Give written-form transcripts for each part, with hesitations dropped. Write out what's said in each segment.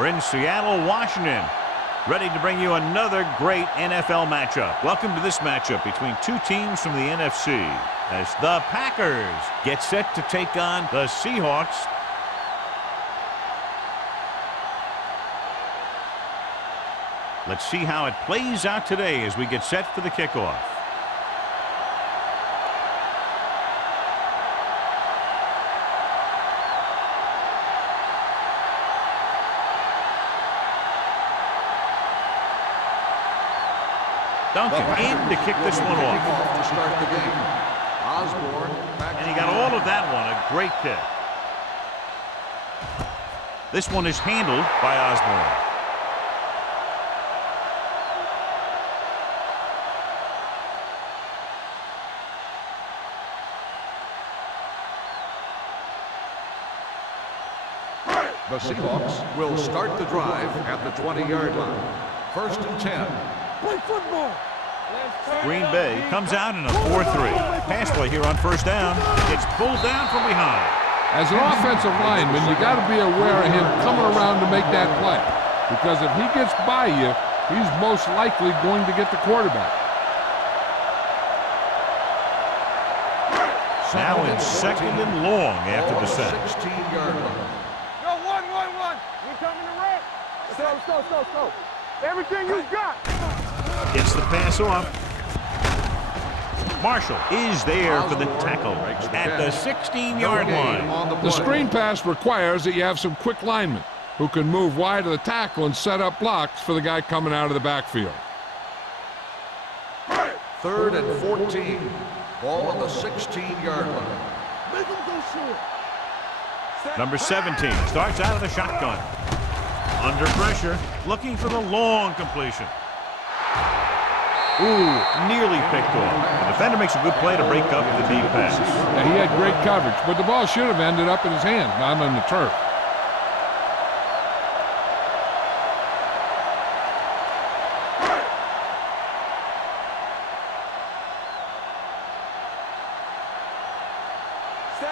We're in Seattle, Washington, ready to bring you another great NFL matchup. Welcome to this matchup between two teams from the NFC as the Packers get set to take on the Seahawks. Let's see how it plays out today as we get set for the kickoff. Duncan in to kick this one off. To start the game. Osborne. And he got all of that one. A great kick. This one is handled by Osborne. The Seahawks will start the drive at the 20-yard line. 1st and 10. Play football. Green Bay comes out in a 4-3. Pass play here on 1st down. Gets pulled down from behind. As an offensive lineman, you got to be aware of him coming around to make that play. Because if he gets by you, he's most likely going to get the quarterback. Now in 2nd and long after the set. 16-yard line. Go, 1-1-1. We coming to red. Go. Everything you got. Gets the pass off. Marshall is there for the tackle at the 16-yard line. The screen pass requires that you have some quick linemen who can move wide of the tackle and set up blocks for the guy coming out of the backfield. 3rd and 14. Ball on the 16-yard line. Make him go short. Number 17 starts out of the shotgun. Under pressure, looking for the long completion. Ooh, nearly picked off. The defender makes a good play to break up the deep pass. Yeah, he had great coverage, but the ball should have ended up in his hands, not on the turf.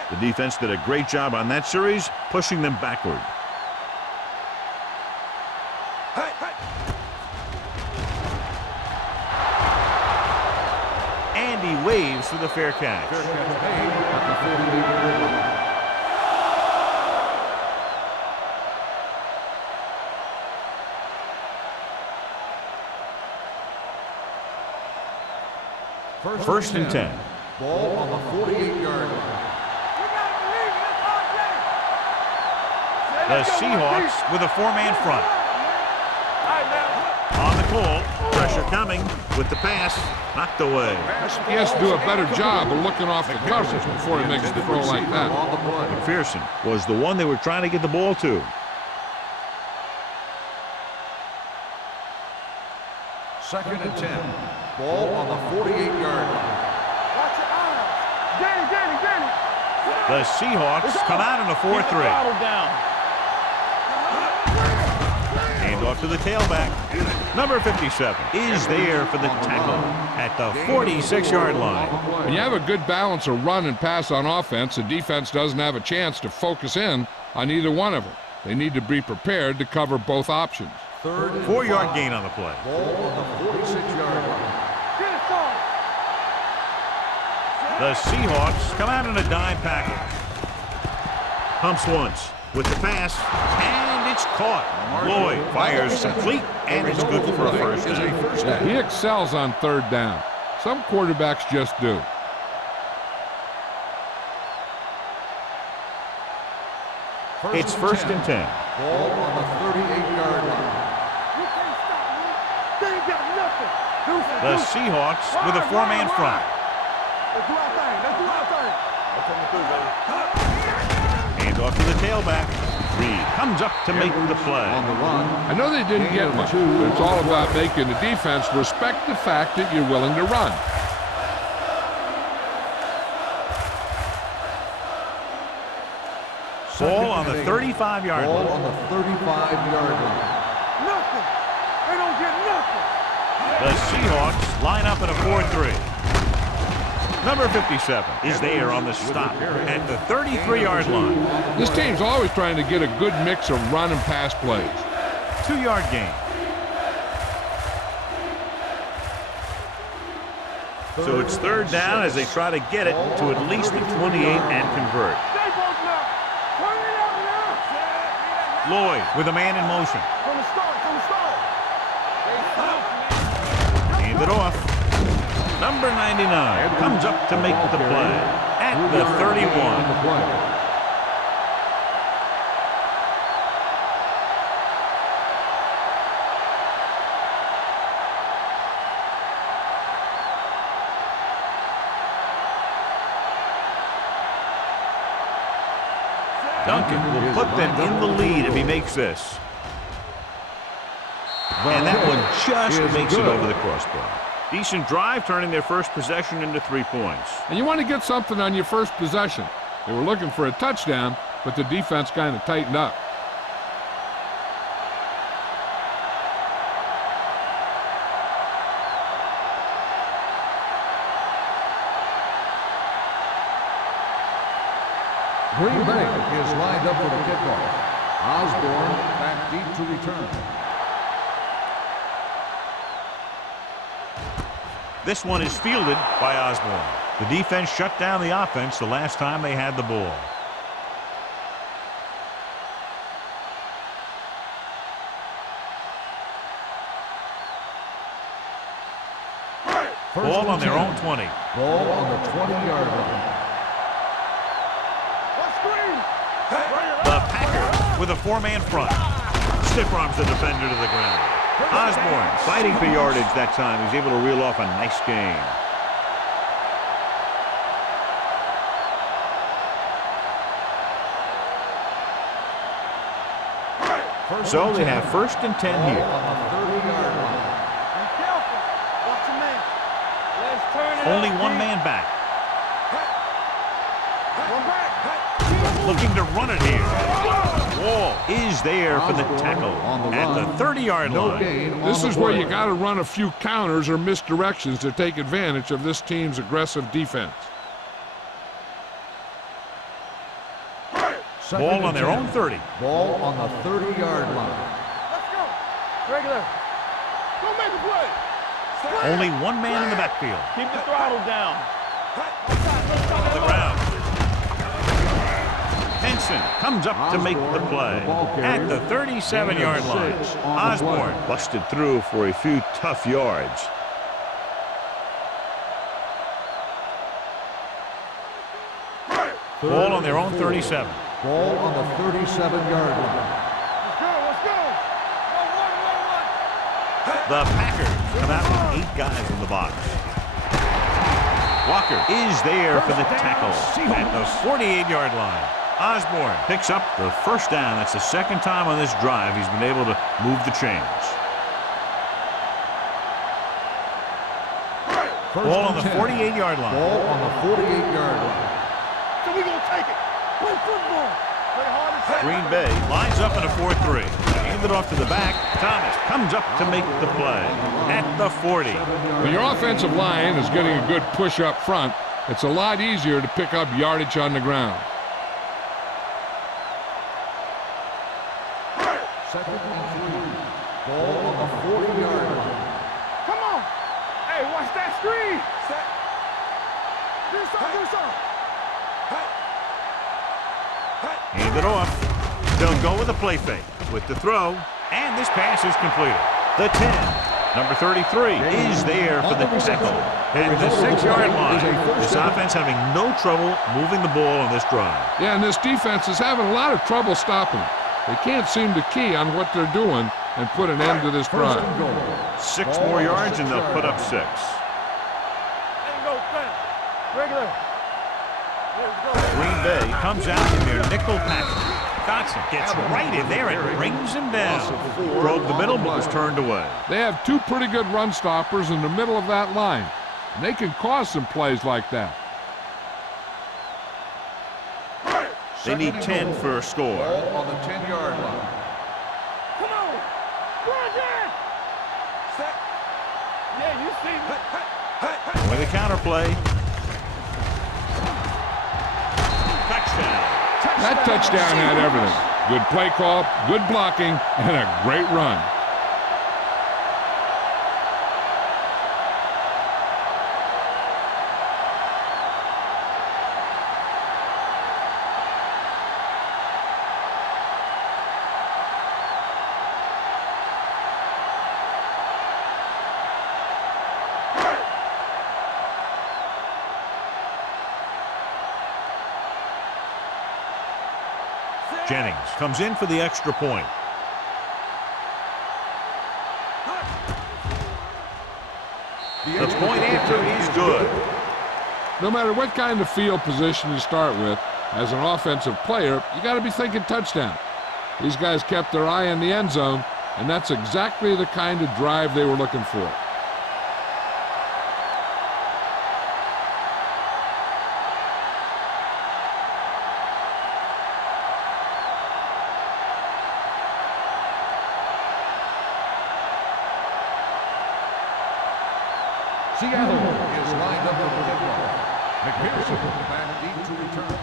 The defense did a great job on that series, pushing them backward. And he waves for the fair catch. Fair catch made at the 48-yard line. First and 10. Ball on the 48-yard line. The Seahawks with a 4-man front. On the call, pressure coming with the pass, knocked away. He has to do a better job of looking off the coverage before he makes the throw like that. McPherson was the one they were trying to get the ball to. Second and 10. Ball on the 48-yard line. Watch your eyes. Danny. The Seahawks come out in a 4-3. Hand off to the tailback. Number 57 is there for the tackle at the 46-yard line. When you have a good balance of run and pass on offense, the defense doesn't have a chance to focus in on either one of them. They need to be prepared to cover both options. 4-yard gain on the play. Ball on the 46-yard line. The Seahawks come out in a dime package. Pumps once with the pass, and it's caught. Lloyd fires complete, and it's good for a first down. Yeah, he excels on 3rd down. Some quarterbacks just do. It's 1st and 10. Ball on the 38-yard line. You can't stop me. They ain't got nothing. The Seahawks with a 4-man front. Let's do our thing. Hand off to the tailback. Reed comes up to make the play. On the run. I know they didn't get much, but it's all about making the defense respect the fact that you're willing to run. Ball on the 35-yard Ball line. on the 35-yard line. Nothing. They don't get nothing. The Seahawks line up in a 4-3. Number 57 is there on the stop at the 33-yard line. This team's always trying to get a good mix of run and pass plays. 2-yard gain. So it's 3rd down as they try to get it to at least the 28 and convert. Lloyd with a man in motion. Hand it off. Number 99 comes up to make the play at the 31. Duncan will put them in the lead if he makes this. And that one just makes it over the crossbar. Decent drive, turning their first possession into 3 points. And you want to get something on your first possession. They were looking for a touchdown, but the defense kind of tightened up. Green Bay is lined up for the kickoff. Osborne back deep to return. This one is fielded by Osborne. The defense shut down the offense the last time they had the ball. Ball on their own 20. Ball on the 20-yard line. The Packers with a 4-man front. Stiff arms the defender to the ground. Osborne fighting for yardage that time. He's able to reel off a nice gain. So they have 1st and 10 here. On the 30-yard line. Be careful. Watch your man. Let's turn it Only up, one Pete. man back. One back. Looking to run it here. Wall is there for the tackle at the 30-yard line. This is where you got to run a few counters or misdirections to take advantage of this team's aggressive defense. Ball on their own 30. Ball on the 30-yard line. Let's go. Regular. Go make a play. Only one man in the backfield. Keep the throttle down. On the ground. Henson comes up to make the play at the 37-yard line. Osborne busted through for a few tough yards. Ball on their own 37. Ball on the 37-yard line. Let's go. Let's go. One. The Packers come out with 8 guys in the box. Walker is there for the tackle at the 48-yard line. Osborne picks up the 1st down. That's the 2nd time on this drive he's been able to move the chains. Ball on the 48-yard line. Ball on the 48-yard line. So we gonna take it. Play football. Play hard and fast. Green Bay lines up in a 4-3. Hand it off to the back. Thomas comes up to make the play at the 40. When your offensive line is getting a good push up front, it's a lot easier to pick up yardage on the ground. 2nd and 3. Ball on the 40-yard line. Come on. Hey, watch that screen. Do something. Hand it off. They'll go with a play fake with the throw, and this pass is completed. The 10, number 33, is there for the tackle at the 6-yard line. This offense having no trouble moving the ball on this drive. Yeah, and this defense is having a lot of trouble stopping it. They can't seem to key on what they're doing and put an end to this drive. 6 more yards, and they'll put up 6. There you go, regular. Green Bay comes out in their nickel package. Dotson gets right in there and brings him down. Broke the middle, but was turned away. They have 2 pretty good run stoppers in the middle of that line, and they can cause some plays like that. They need 10 for a score. Ball on the 10-yard line. Come on. Run that. Set. Yeah, you see me. With a counterplay. Touchdown. That touchdown had everything. Good play call, good blocking, and a great run. Jennings comes in for the extra point. The point after is good. No matter what kind of field position you start with, as an offensive player, you got to be thinking touchdown. These guys kept their eye on the end zone, and that's exactly the kind of drive they were looking for. Seattle is lined up for the kickoff. McPherson back deep to return.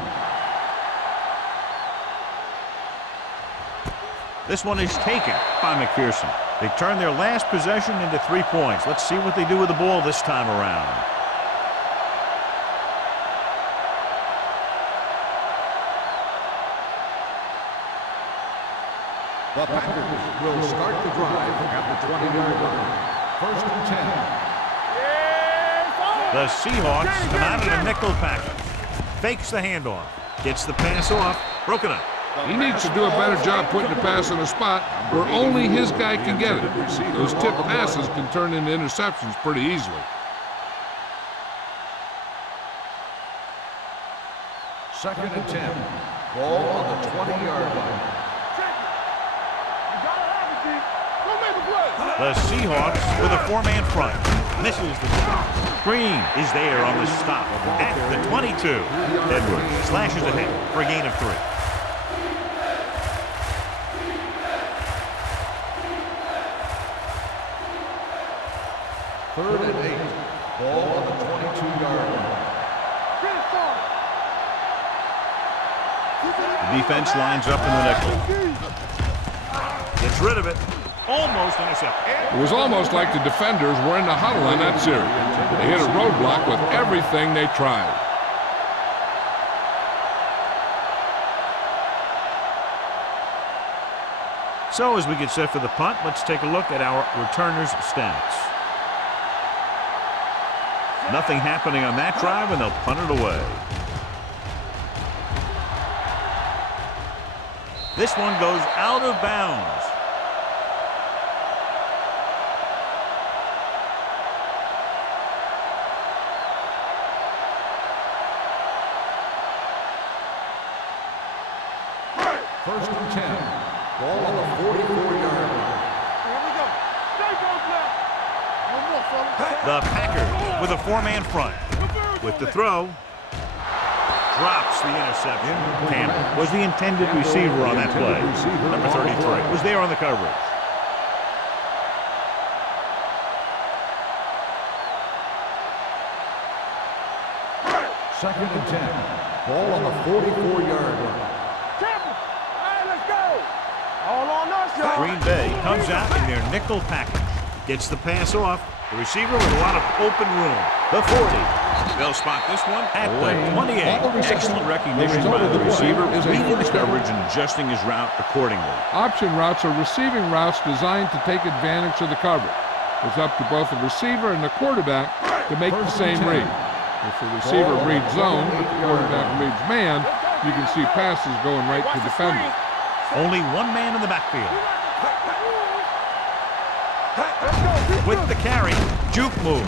This one is taken by McPherson. They turn their last possession into 3 points. Let's see what they do with the ball this time around. The Packers will start the drive at the 20-yard line. First and 10. The Seahawks come out in a nickel package. Fakes the handoff. Gets the pass off. Broken up. He needs to do a better job putting the pass in a spot where only his guy can get it. Those tip passes can turn into interceptions pretty easily. Second and 10. Ball on the 20-yard line. The Seahawks with a 4-man front. Misses the stop. Green is there on the stop at the 22. Edwards slashes ahead for a gain of 3. Third and 8. Ball on the 22-yard line. The defense lines up in the nickel. Gets rid of it. Almost intercepted. It was almost like the defenders were in the huddle on that series. They hit a roadblock with everything they tried. So as we get set for the punt, let's take a look at our returners' stats. Nothing happening on that drive, and they'll punt it away. This one goes out of bounds. First and 10. Ball on the 44-yard line. Here we go. Stay both left. One more, fellas. The Packers with a 4-man front. With the throw. Drops the interception. Campbell was the intended receiver on that play. Number 33 was there on the coverage. Second and 10. Ball on the 44-yard line. Green Bay comes out in their nickel package. Gets the pass off. The receiver with a lot of open room. The 40. They'll spot this one at the 28. Excellent recognition by the receiver, reading the coverage and adjusting his route accordingly. Option routes are receiving routes designed to take advantage of the coverage. It's up to both the receiver and the quarterback to make the same read. If the receiver reads zone, but the quarterback reads man, you can see passes going right to defenders. Only one man in the backfield. With the carry, juke move.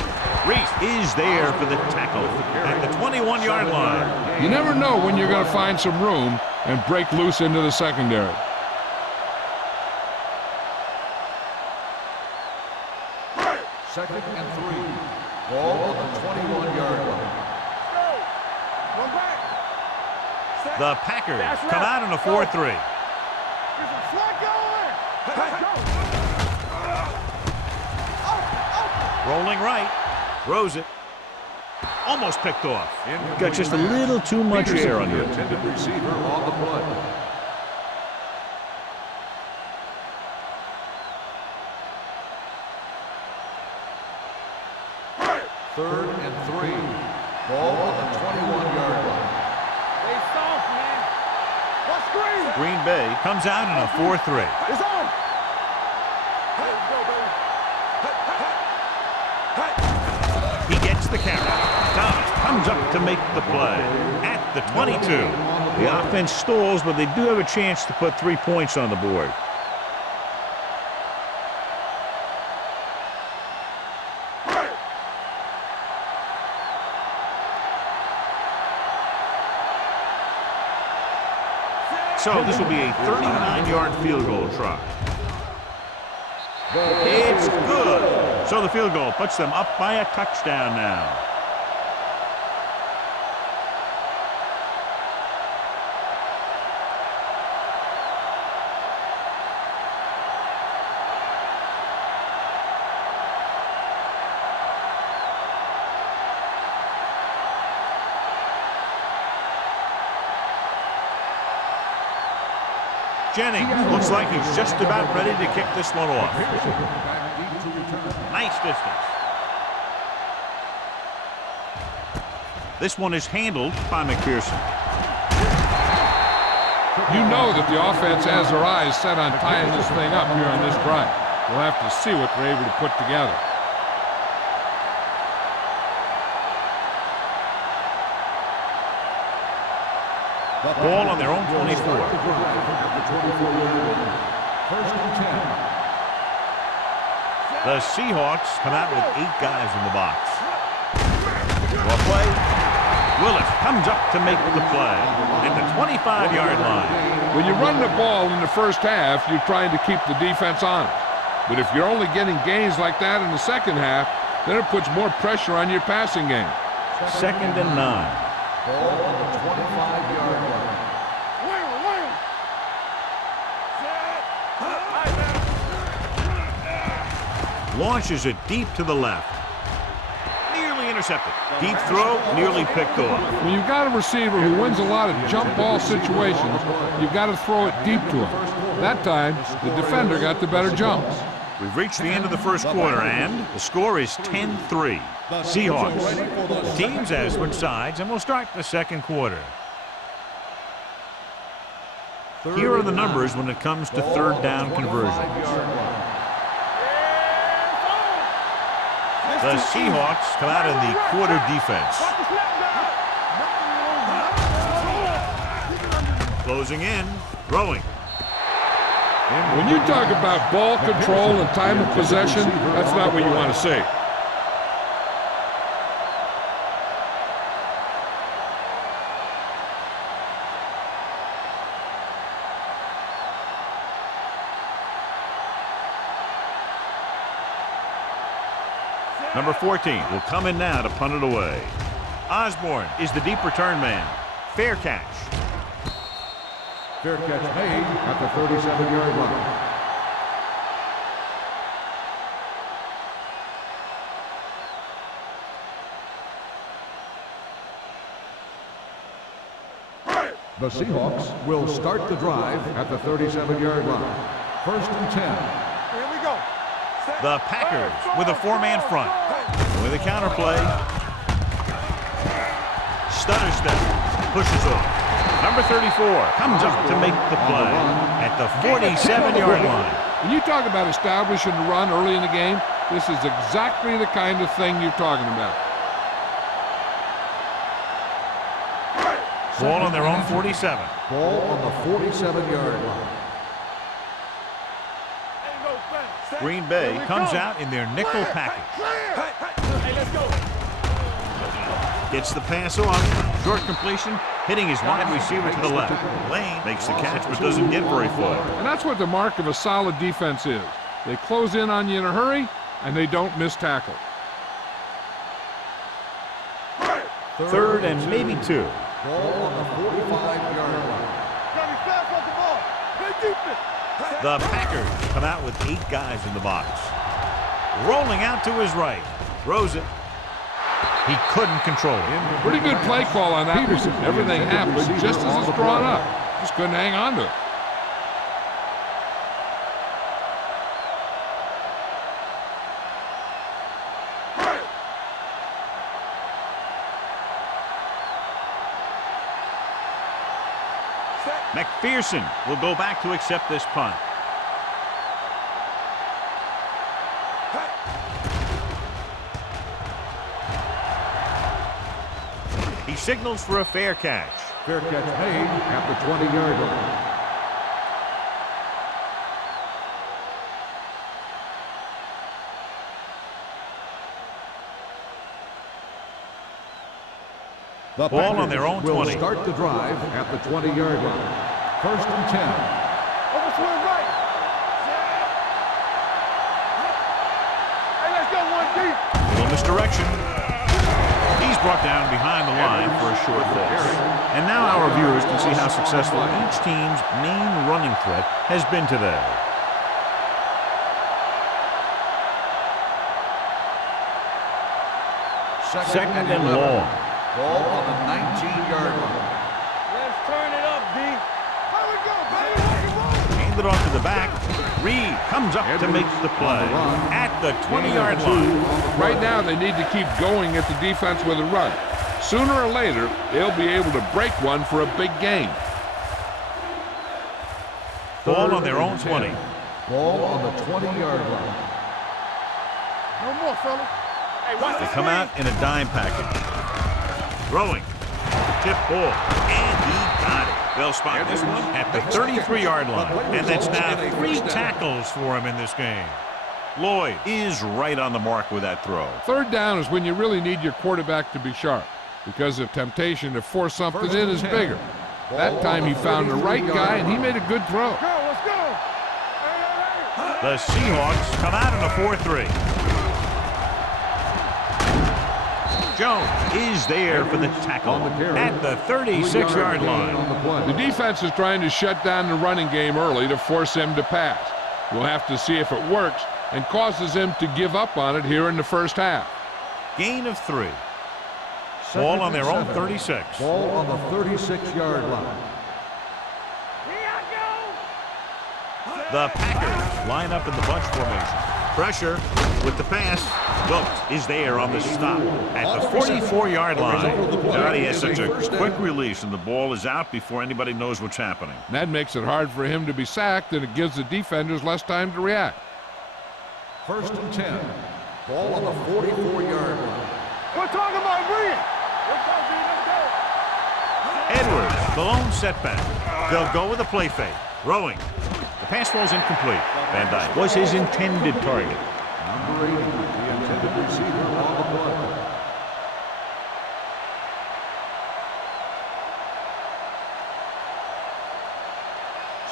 Reese is there for the tackle at the 21-yard line. You never know when you're going to find some room and break loose into the secondary. Second and 3. Ball on the 21-yard line. The Packers come out in a 4-3. Rolling right, throws it, almost picked off. Got just a little too much air on you. Intended receiver on the play. 3rd and 3. Ball on the 21-yard line. Stay soft, man. What screen? Green Bay comes out in a 4-3. It's on. Let's go, baby. He gets the carry. Thomas comes up to make the play at the 22. The offense stalls, but they do have a chance to put 3 points on the board. So this will be a 39-yard field goal try. It's good. So the field goal puts them up by a touchdown now. Jennings looks like he's just about ready to kick this one off. Nice distance. This one is handled by McPherson. You know that the offense has their eyes set on tying this thing up here on this drive. We'll have to see what they're able to put together. Ball on their own 24. First and 10. The Seahawks come out with 8 guys in the box. Well play. Willis comes up to make the play at the 25-yard line. When you run the ball in the first half, you're trying to keep the defense honest. But if you're only getting gains like that in the second half, then it puts more pressure on your passing game. 2nd and 9. Ball on the 25-yard line. Launches it deep to the left. Nearly intercepted. Deep throw, nearly picked off. When you've got a receiver who wins a lot of jump ball situations, you've got to throw it deep to him. That time, the defender got the better jump. We've reached the end of the first quarter, and the score is 10-3. Seahawks. The teams have switched sides, and we'll start the second quarter. Here are the numbers when it comes to third down conversions. The Seahawks come out in the quarter defense. Closing in, throwing. When you talk about ball control and time of possession, that's not what you want to see. Number 14 will come in now to punt it away. Osborne is the deep return man. Fair catch. Fair catch made at the 37-yard line. The Seahawks will start the drive at the 37-yard line. First and 10. Here we go. The Packers with a 4-man front. With a counter play. Stutter step. Pushes off. Number 34 comes up to make the play at the 47-yard line. When you talk about establishing the run early in the game, this is exactly the kind of thing you're talking about. Ball on their own 47. Ball on the 47-yard line. Green Bay comes out in their nickel package. Hey, let's go. Gets the pass off. Short completion, hitting his wide receiver to the left. Lane makes the catch but doesn't get very far. And that's what the mark of a solid defense is. They close in on you in a hurry, and they don't miss tackle. 3rd and maybe 2. Ball on the 45-yard line. Gotta be fast off the ball. Play defense. The Packers come out with 8 guys in the box. Rolling out to his right. Throws it. He couldn't control it. Pretty good play call on that one. Everything happens just as it's drawn up. Just couldn't hang on to it. McPherson will go back to accept this punt. He signals for a fair catch. Fair catch made at the 20-yard line. The Ball on their own 20. Will start the drive at the 20-yard line. 1st and 10. Overswing right. Hey, let's go one deep. Little misdirection. He's brought down behind the line for a short loss. And now our viewers can see how successful each team's main running threat has been today. Second and long. Ball on the 19-yard line. Let's turn it up, D. How we go, baby? Rock and roll. Handed off to the back. Reed comes up to make the play at the 20-yard line. Right now, they need to keep going at the defense with a run. Sooner or later, they'll be able to break one for a big gain. Ball on their own 20. Ball on the 20-yard line. No more, fellas. Hey, watch They this come screen. out in a dime package. Throwing. Tip ball. And he got it. They'll spot this one at the 33-yard line. And that's now 3 tackles for him in this game. Lloyd is right on the mark with that throw. 3rd down is when you really need your quarterback to be sharp, because the temptation to force something in is bigger. That time he found the right guy, and he made a good throw. Go, let's go. Hey, hey, hey. The Seahawks come out in a 4-3. Jones is there for the tackle at the 36-yard line. The defense is trying to shut down the running game early to force him to pass. We'll have to see if it works and causes him to give up on it here in the first half. Gain of 3. Ball on their own 36. Ball on the 36-yard line. Here I go. The Packers line up in the bunch formation. Pressure with the pass. Wilkes is there on the stop at the 44-yard line. Johnny has such a quick release, and the ball is out before anybody knows what's happening. And that makes it hard for him to be sacked, and it gives the defenders less time to react. 1st and 10. Ball on the 44-yard line. We're talking about Reed. Let's go, D. Let's go. Edwards, the lone setback. They'll go with a play fake. Throwing. The pass falls incomplete. Van Dyke was his intended target. Number 80, the intended receiver on the play.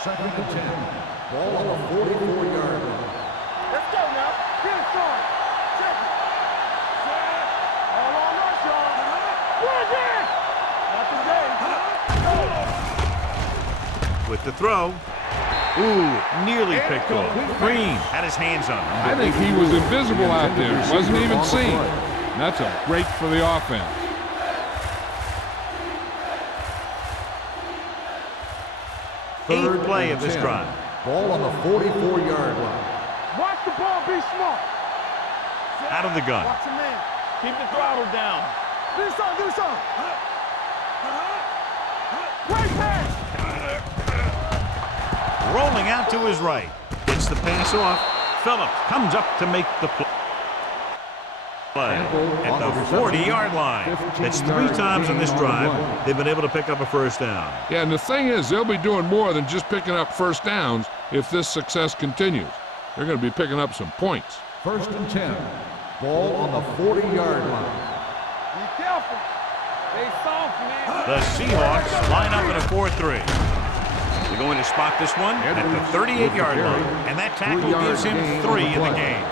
Second and 10. Ball on the 44-yard line. Let's go now. Get it started. Check it. Set. All on us, y'all. Not today. Go. With the throw. Ooh, nearly picked off. Green had his hands on him. I think he was invisible out there. Wasn't even seen. And that's a break for the offense. Eighth play of this drive. Ball on the 44-yard line. Watch the ball, be smart. Out of the gun. Watch your man. Keep the throttle down. Do something, do something. Right pass. Rolling out to his right. Gets the pass off. Phillips comes up to make the play. At the 40-yard line. That's 3 times in this drive they've been able to pick up a first down. Yeah, and the thing is, they'll be doing more than just picking up first downs if this success continues. They're going to be picking up some points. 1st and 10. Ball on the 40-yard line. Be careful. Stay soft, man. The Seahawks line up in a 4-3. They're going to spot this one at the 38-yard line, and that tackle gives him 3 in the game.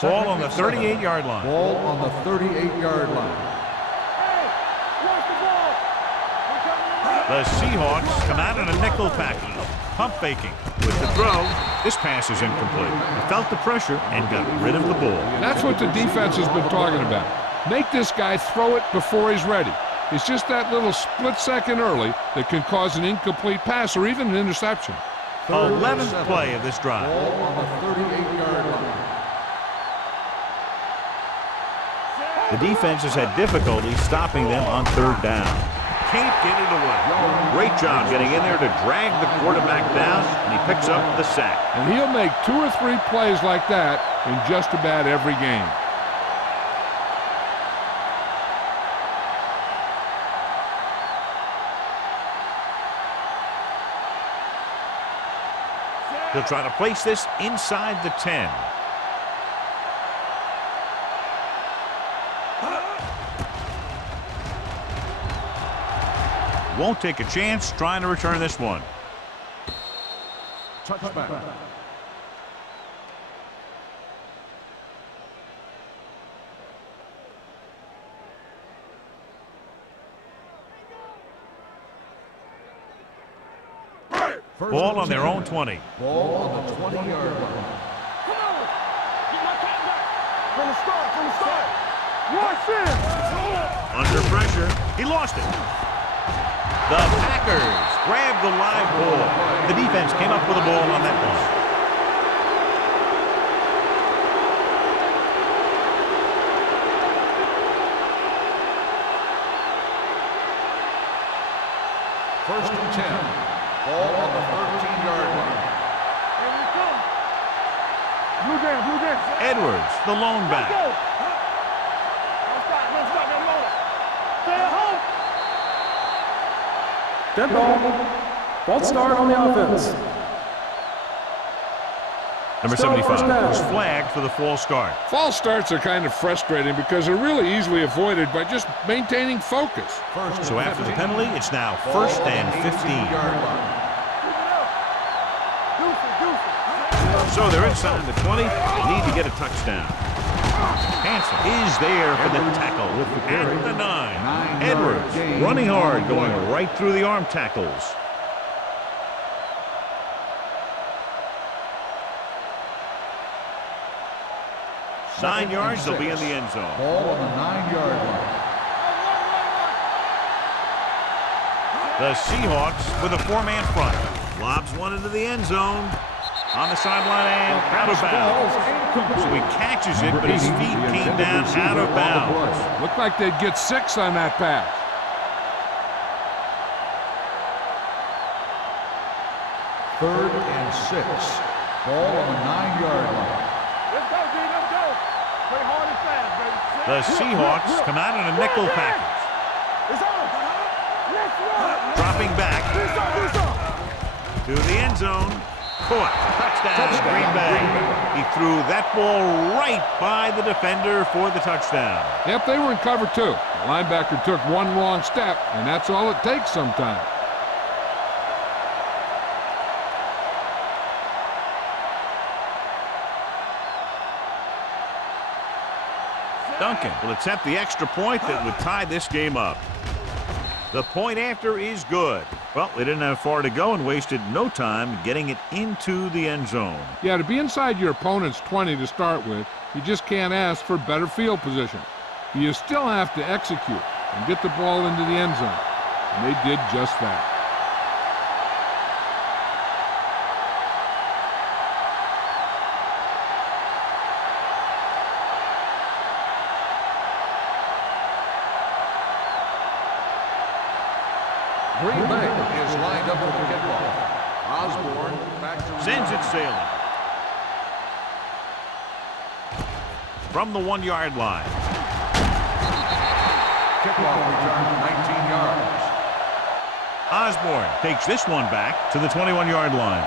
Ball on the 38-yard line. Ball on the 38-yard line. Hey, watch the ball. We're coming around. The Seahawks come out in a nickel package. Pump faking. With the throw, this pass is incomplete. He felt the pressure and got rid of the ball. That's what the defense has been talking about. Make this guy throw it before he's ready. It's just that little split second early that can cause an incomplete pass or even an interception. 11th play of this drive. Ball on the 38-yard line. The defense has had difficulty stopping them on third down. Can't get it away. Great job getting in there to drag the quarterback down, and he picks up the sack. And he'll make 2 or 3 plays like that in just about every game. He'll try to place this inside the 10. Won't take a chance trying to return this one. Touchback. Ball on their own 20. Ball on the 20-yard line. Come on. Get my cat back. From the start. Rush in. Under pressure, he lost it. The Packers grabbed the live ball. The defense came up with a ball on that one. First and 10. Ball on the 13-yard line. Here we come. Blue game. Edwards, the lone Let's back. go. Don't stop that motor. Stay at home. Dead ball. False start on the offense. Number Still 75 first down. was flagged for the false start. False starts are kind of frustrating because they're really easily avoided by just maintaining focus. First So and after the 15. penalty, it's now Ball first on the and 15. 18-yard line. Deuce it. So they're inside the 20. They need to get a touchdown. Hanson is there for the tackle at the 9. Edwards running hard, going right through the arm tackles. Nine yards, they'll be in the end zone. Ball on the 9-yard line. The Seahawks with a 4-man front. Lobs one into the end zone. On the sideline and out of bounds. So he catches it, but his feet came down out of bounds. Looked like they'd get 6 on that pass. Third and 6. Ball on the 9-yard line. Let's go, D. Let's go. Play hard and fast, baby. The Seahawks come out in a nickel package. It's on. Let's run. Dropping back to the end zone. Caught. Touchdown, Green Bay. He threw that ball right by the defender for the touchdown. Yep, they were in cover 2. The linebacker took one wrong step, and that's all it takes sometimes. Duncan will attempt the extra point that would tie this game up. The point after is good. Well, they didn't have far to go and wasted no time getting it into the end zone. Yeah, to be inside your opponent's 20 to start with, you just can't ask for better field position. You still have to execute and get the ball into the end zone. And they did just that. Green Bay is lined up for the kickoff. Osborne back to Sends it sailing. From the 1-yard line. kickoff return 19 yards. Osborne takes this one back to the 21-yard line.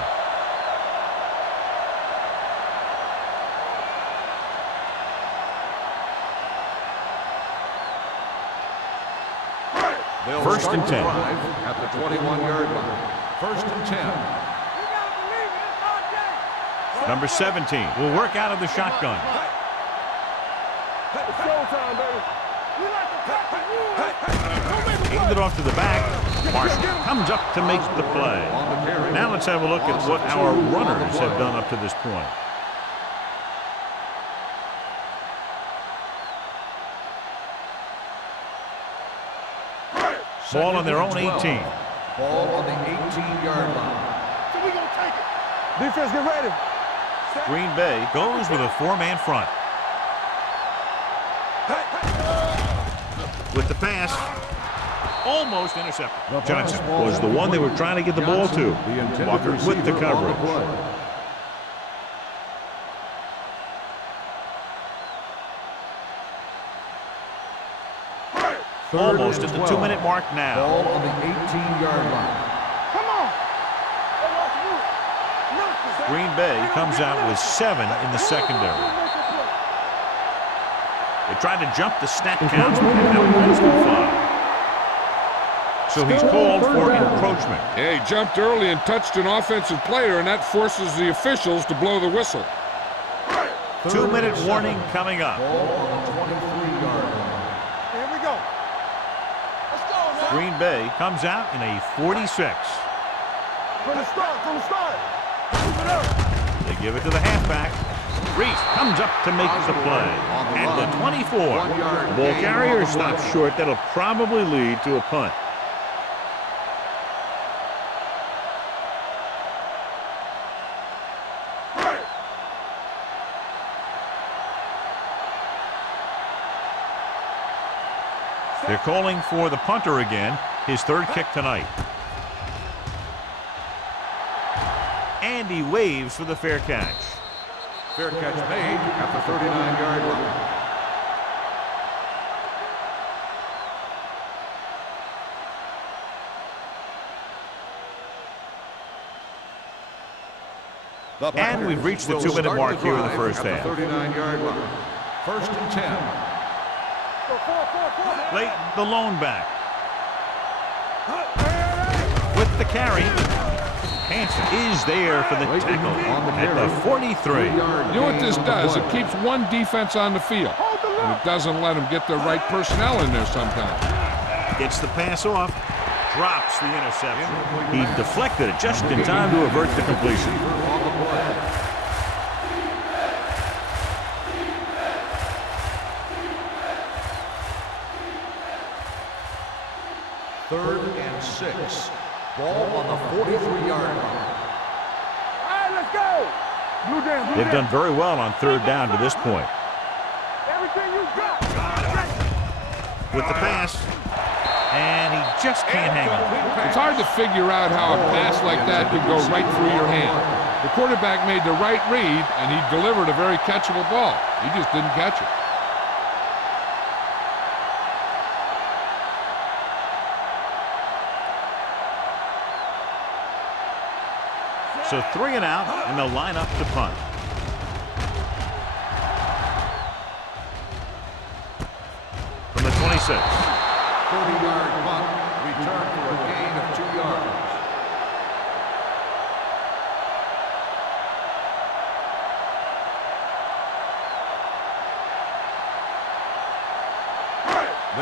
They'll First start and the 10. drive at the 21-yard line. First and 10. You gotta believe it. It's our game. Number 17 will work out of the shotgun. It's showtime, baby. We like to crack the rules. Handed off to the back. Marshall comes up to make the play. On the carry. Now let's have a look at what our runners have done up to this point. Ball on their own 18. Ball on the 18-yard line. So we gonna take it. Defense, get ready. Green Bay goes with a 4-man front. with the pass. Almost intercepted. Johnson was the one they were trying to get the ball to. Walker with the coverage. Almost at the 2-minute mark now. Ball on the 18-yard line. Come on. Green Bay comes out with 7 in the secondary. They tried to jump the snap count, and that was too far. So he's called for encroachment. Yeah, he jumped early and touched an offensive player, and that forces the officials to blow the whistle. 2-minute warning coming up. Ball on the 23-yard line. Here we go. Let's go now. Green Bay comes out in a 46. From the start. Keep it up. They give it to the halfback. Reese comes up to make the play. At the 24. The ball carrier stops short. That'll probably lead to a punt. They're calling for the punter again, his third kick tonight. And he waves for the fair catch. Fair catch made at the 39-yard line. And we've reached the 2-minute mark here in the first half. 39-yard line. First and 10. Late the lone back. With the carry. Hansen is there for the tackle at the 43. You know what this does? It keeps one defense on the field, and it doesn't let them get the right personnel in there sometimes. Gets the pass off. Drops the interception. He deflected it just in time to avert the completion. Third and 6. Ball on the 43-yard line. All right, let's go. They've done very well on third down to this point. Everything you got. With the pass. And he just can't hang on. It's hard to figure out how a pass like that could go right through your hand. The quarterback made the right read, and he delivered a very catchable ball. He just didn't catch it. So 3 and out, and they'll line up to punt. From the 26. 30-yard punt. Return for a gain of 2 yards.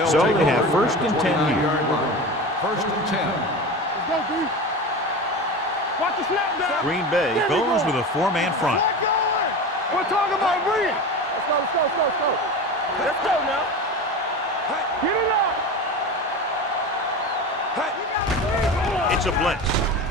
So they have first and 10 here. First and 10. Let's go, D. Watch the snap down. Green Bay goes with a 4-man front. We're talking about Reed. Let's go. Let's go now. Get it up. It's a blitz.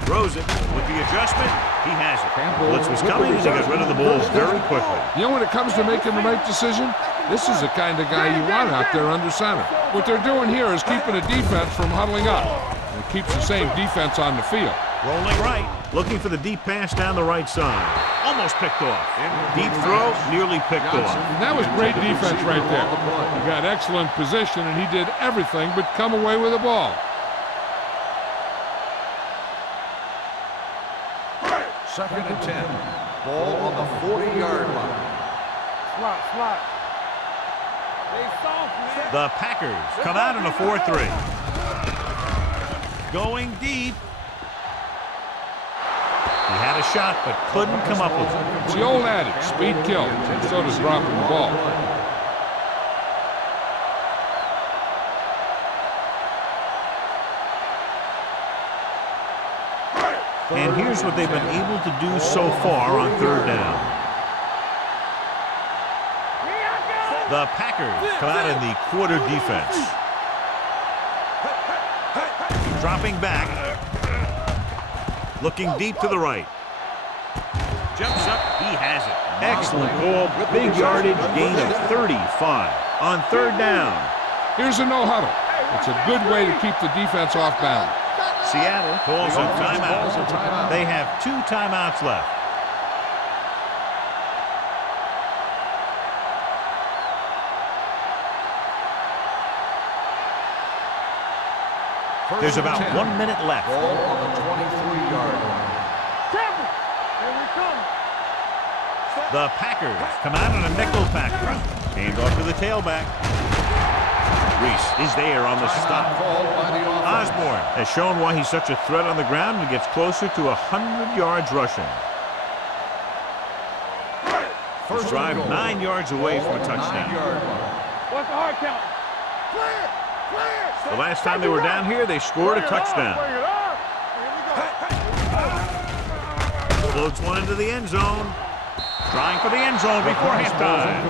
Throws it. With the adjustment, he has it. Blitz was coming, and he got rid of the ball very quickly. You know, when it comes to making the right decision, this is the kind of guy you want out there under center. What they're doing here is keeping the defense from huddling up. And it keeps the same defense on the field. Rolling right, looking for the deep pass down the right side. Almost picked off. Deep throw, nearly picked off. And that was great defense right there. He got excellent position, and he did everything but come away with the ball. Second and 10. Ball on the 40-yard line. Slot. They soft, man. The Packers come out in a 4-3. Going deep. He had a shot, but couldn't come up with it. It's the old adage, speed kills, and so does dropping the ball. And here's what they've been able to do so far on third down. The Packers come out in the quarter defense. Dropping back. Looking deep to the right. Jumps up. He has it. Excellent call. Big yardage, gain of 35 on third down. Here's a no huddle. It's a good way to keep the defense off balance. Seattle calls a timeout. They have 2 timeouts left. There's about 1 minute left. Ball on the 23-yard line. Here we come. The Packers come out in a nickel package. Hand off to the tailback. Reese is there on the stop. Called by the offense. Osborne has shown why he's such a threat on the ground and gets closer to 100 yards rushing. First drive 9 yards away from a touchdown. 9-yard line. What's the hard count? Clear! Clear! The last time they were down here, they scored a touchdown. Bring it up! Here we go. Floats one into the end zone. Trying for the end zone before halftime.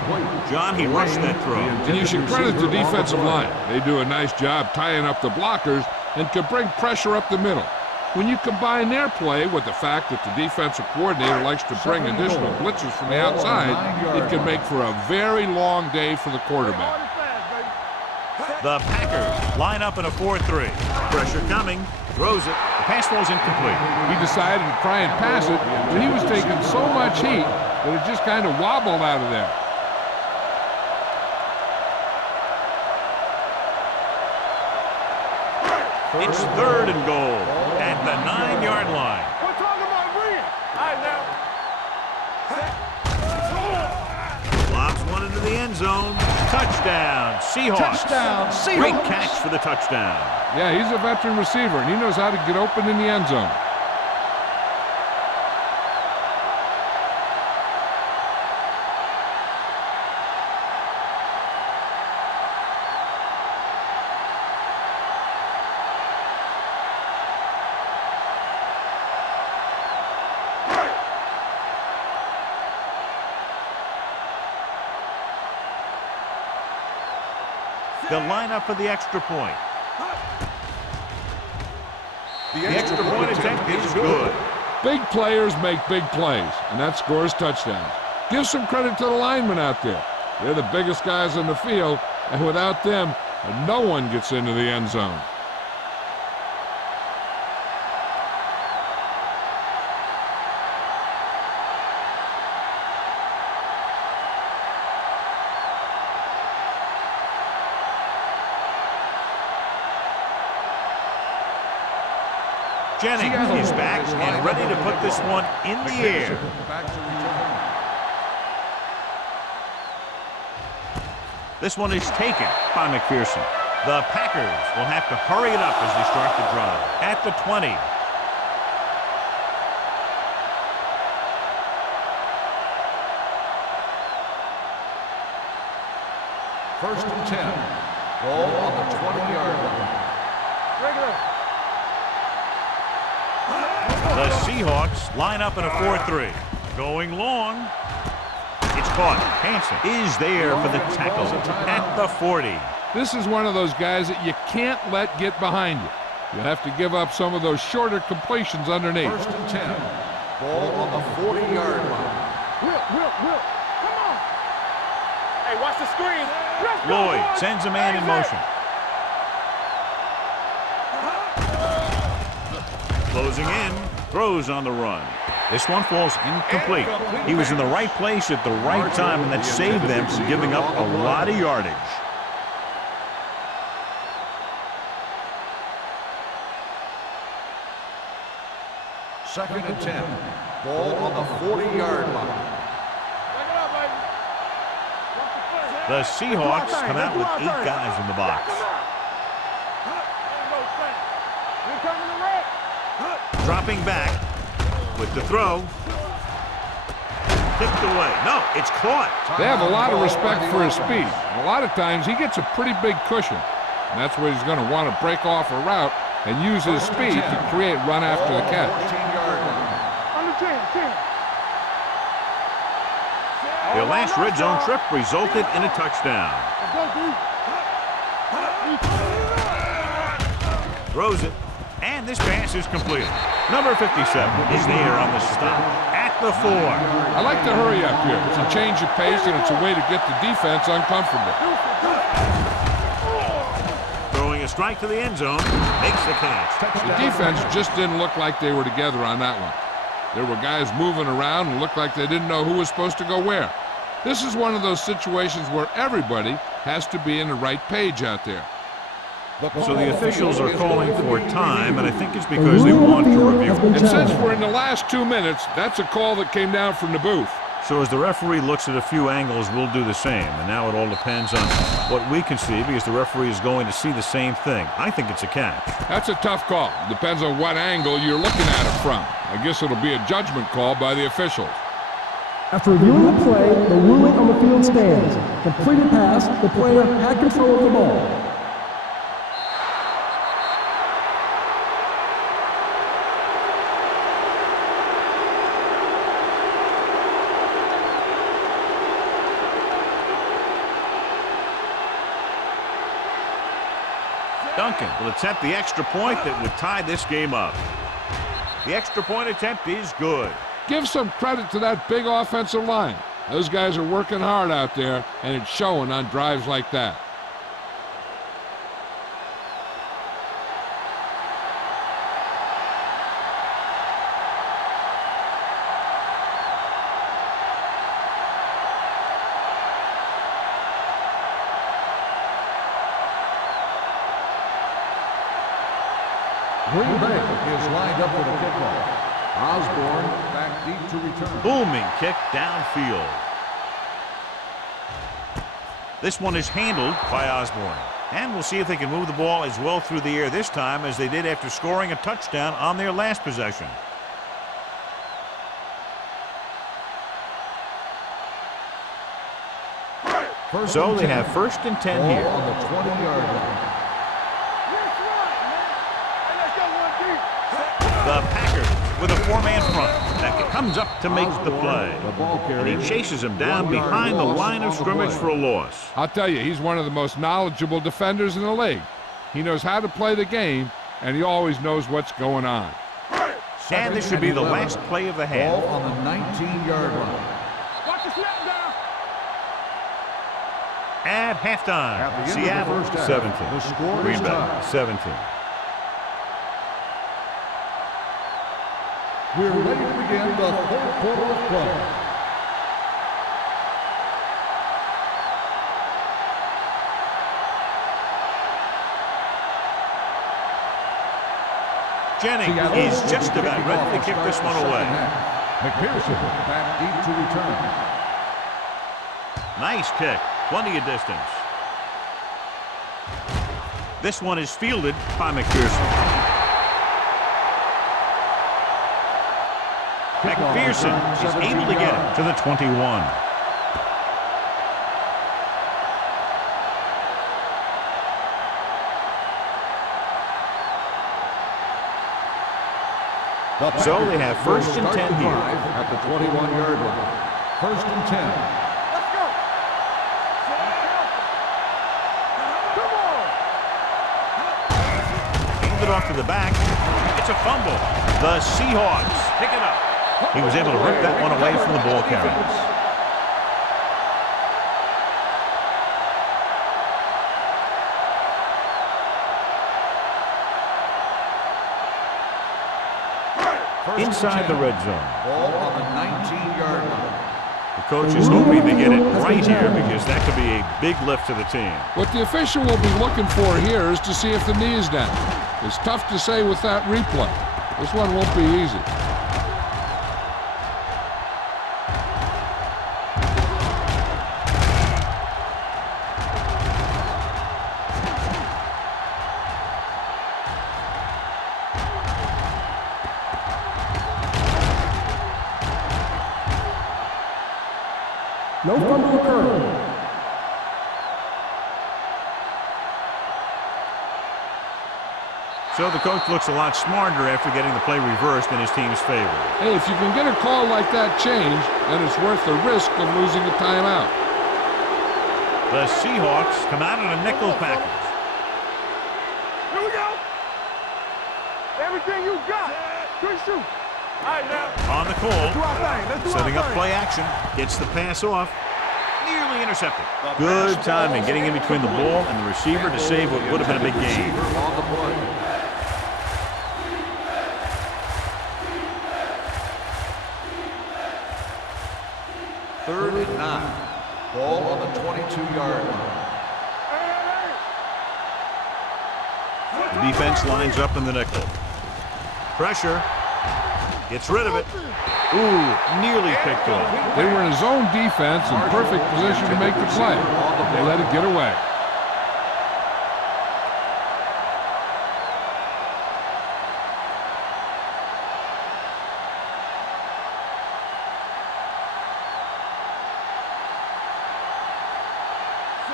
John, he rushed that throw. And you should credit the defensive line. They do a nice job tying up the blockers and can bring pressure up the middle. When you combine their play with the fact that the defensive coordinator likes to bring additional blitzes from the outside, it can make for a very long day for the quarterback. The Packers line up in a 4-3. Pressure coming. Throws it. The pass falls incomplete. He decided to try and pass it, but he was taking so much heat that it just kind of wobbled out of there. It's 3rd and goal at the 9-yard line. We're talking about Reed. All right, now. Lobs one into the end zone. Touchdown, Seahawks. Touchdown, Seahawks. Great catch for the touchdown. Yeah, he's a veteran receiver, and he knows how to get open in the end zone. They'll line up for the extra point. The extra point attempt is good. Big players make big plays, and that scores touchdowns. Give some credit to the linemen out there. They're the biggest guys on the field, and without them, no one gets into the end zone. Jennings is back and ready to put this one in the air. Back to return. This one is taken by McPherson. The Packers will have to hurry it up as they start the drive. At the 20. First and 10. Ball on the 20-yard line. Regular. The Seahawks line up in a 4-3. Going long. It's caught. Hansen is there for the tackle at the 40. This is one of those guys that you can't let get behind you. You have to give up some of those shorter completions underneath. First and 10. Ball on the 40-yard line. Will. Come on. Hey, watch the screen. Let's go, Lloyd boys. sends a man in motion. Closing in, throws on the run. This one falls incomplete. He was in the right place at the right time, and that saved them from giving up a lot of yardage. Second and 10. Ball on the 40-yard line. Take it up, baby. Watch the play. The Seahawks come out with 8 guys in the box. Here coming the red. Dropping back with the throw. Tipped away. No, it's caught. They have a lot of respect for his speed. And a lot of times he gets a pretty big cushion. And that's where he's going to want to break off a route and use his speed to create run after the catch. 14-yard line. Under 10. Their last red zone trip resulted in a touchdown. Let's go, dude. Throws it, and this pass is completed. Number 57 is there on the stop at the 4. I like to hurry up here. It's a change of pace, and it's a way to get the defense uncomfortable. Throwing his strike to the end zone. Makes the catch. The defense just didn't look like they were together on that one. There were guys moving around and looked like they didn't know who was supposed to go where. This is one of those situations where everybody has to be in the right page out there. So the officials are calling for time, and I think it's because they want to review. And since we're in the last 2 minutes, that's a call that came down from the booth. So as the referee looks at a few angles, we'll do the same. And now it all depends on what we can see, because the referee is going to see the same thing. I think it's a catch. That's a tough call. Depends on what angle you're looking at it from. I guess it'll be a judgment call by the officials. After reviewing the play, the ruling on the field stands. Completed pass, the player had control of the ball. Duncan will attempt the extra point that would tie this game up. The extra point attempt is good. Give some credit to that big offensive line. Those guys are working hard out there, and it's showing on drives like that. Green Bay is lined up for the kickoff. Osborne back deep to return. Booming kick downfield. This one is handled by Osborne. And we'll see if they can move the ball as well through the air this time as they did after scoring a touchdown on their last possession. So they have 1st and 10 here. On the 20-yard line. The Packers with a 4-man front. That comes up to make the play. And he chases him down behind the line of scrimmage for a loss. I'll tell you, he's one of the most knowledgeable defenders in the league. He knows how to play the game, and he always knows what's going on. And this should be the last play of the half. Ball on the 19-yard line. Watch the snap down. At halftime, At the end Seattle of the first half, 17. the score Green is Bay tied. 17. We're ready to begin the fourth quarter of play. Jennings is just about ready to kick this one away. McPherson back deep to return. Nice kick. Plenty of distance. This one is fielded by McPherson. McPherson is able to get it to the 21. So they have 1st and 10 here. At the 21-yard line. 1st and 10. Let's go. Come on. Hand it off to the back. It's a fumble. The Seahawks pick it up. He was able to rip that one away from the ball carriers. Inside the red zone. Ball on the 19-yard line. The coach is hoping to get it right here because that could be a big lift to the team. What the official will be looking for here is to see if the knee is down. It's tough to say with that replay. This one won't be easy. No fumble occurred. So the coach looks a lot smarter after getting the play reversed in his team's favor. Hey, if you can get a call like that changed, then it's worth the risk of losing a timeout. The Seahawks come out in a nickel package. Here we go. Everything you got. Good shoot. All right, now. On the Do our call, thing. Let's do setting our up thing. play action, gets the pass off. nearly intercepted. Good timing, getting in between the ball and the receiver to save what would have been a big gain. On the play. Third and 9. Ball on the 22-yard line. The defense lines up in the nickel. Pressure. Gets rid of it. Ooh, nearly picked off. They were in zone defense in perfect position to make the play. They let it get away.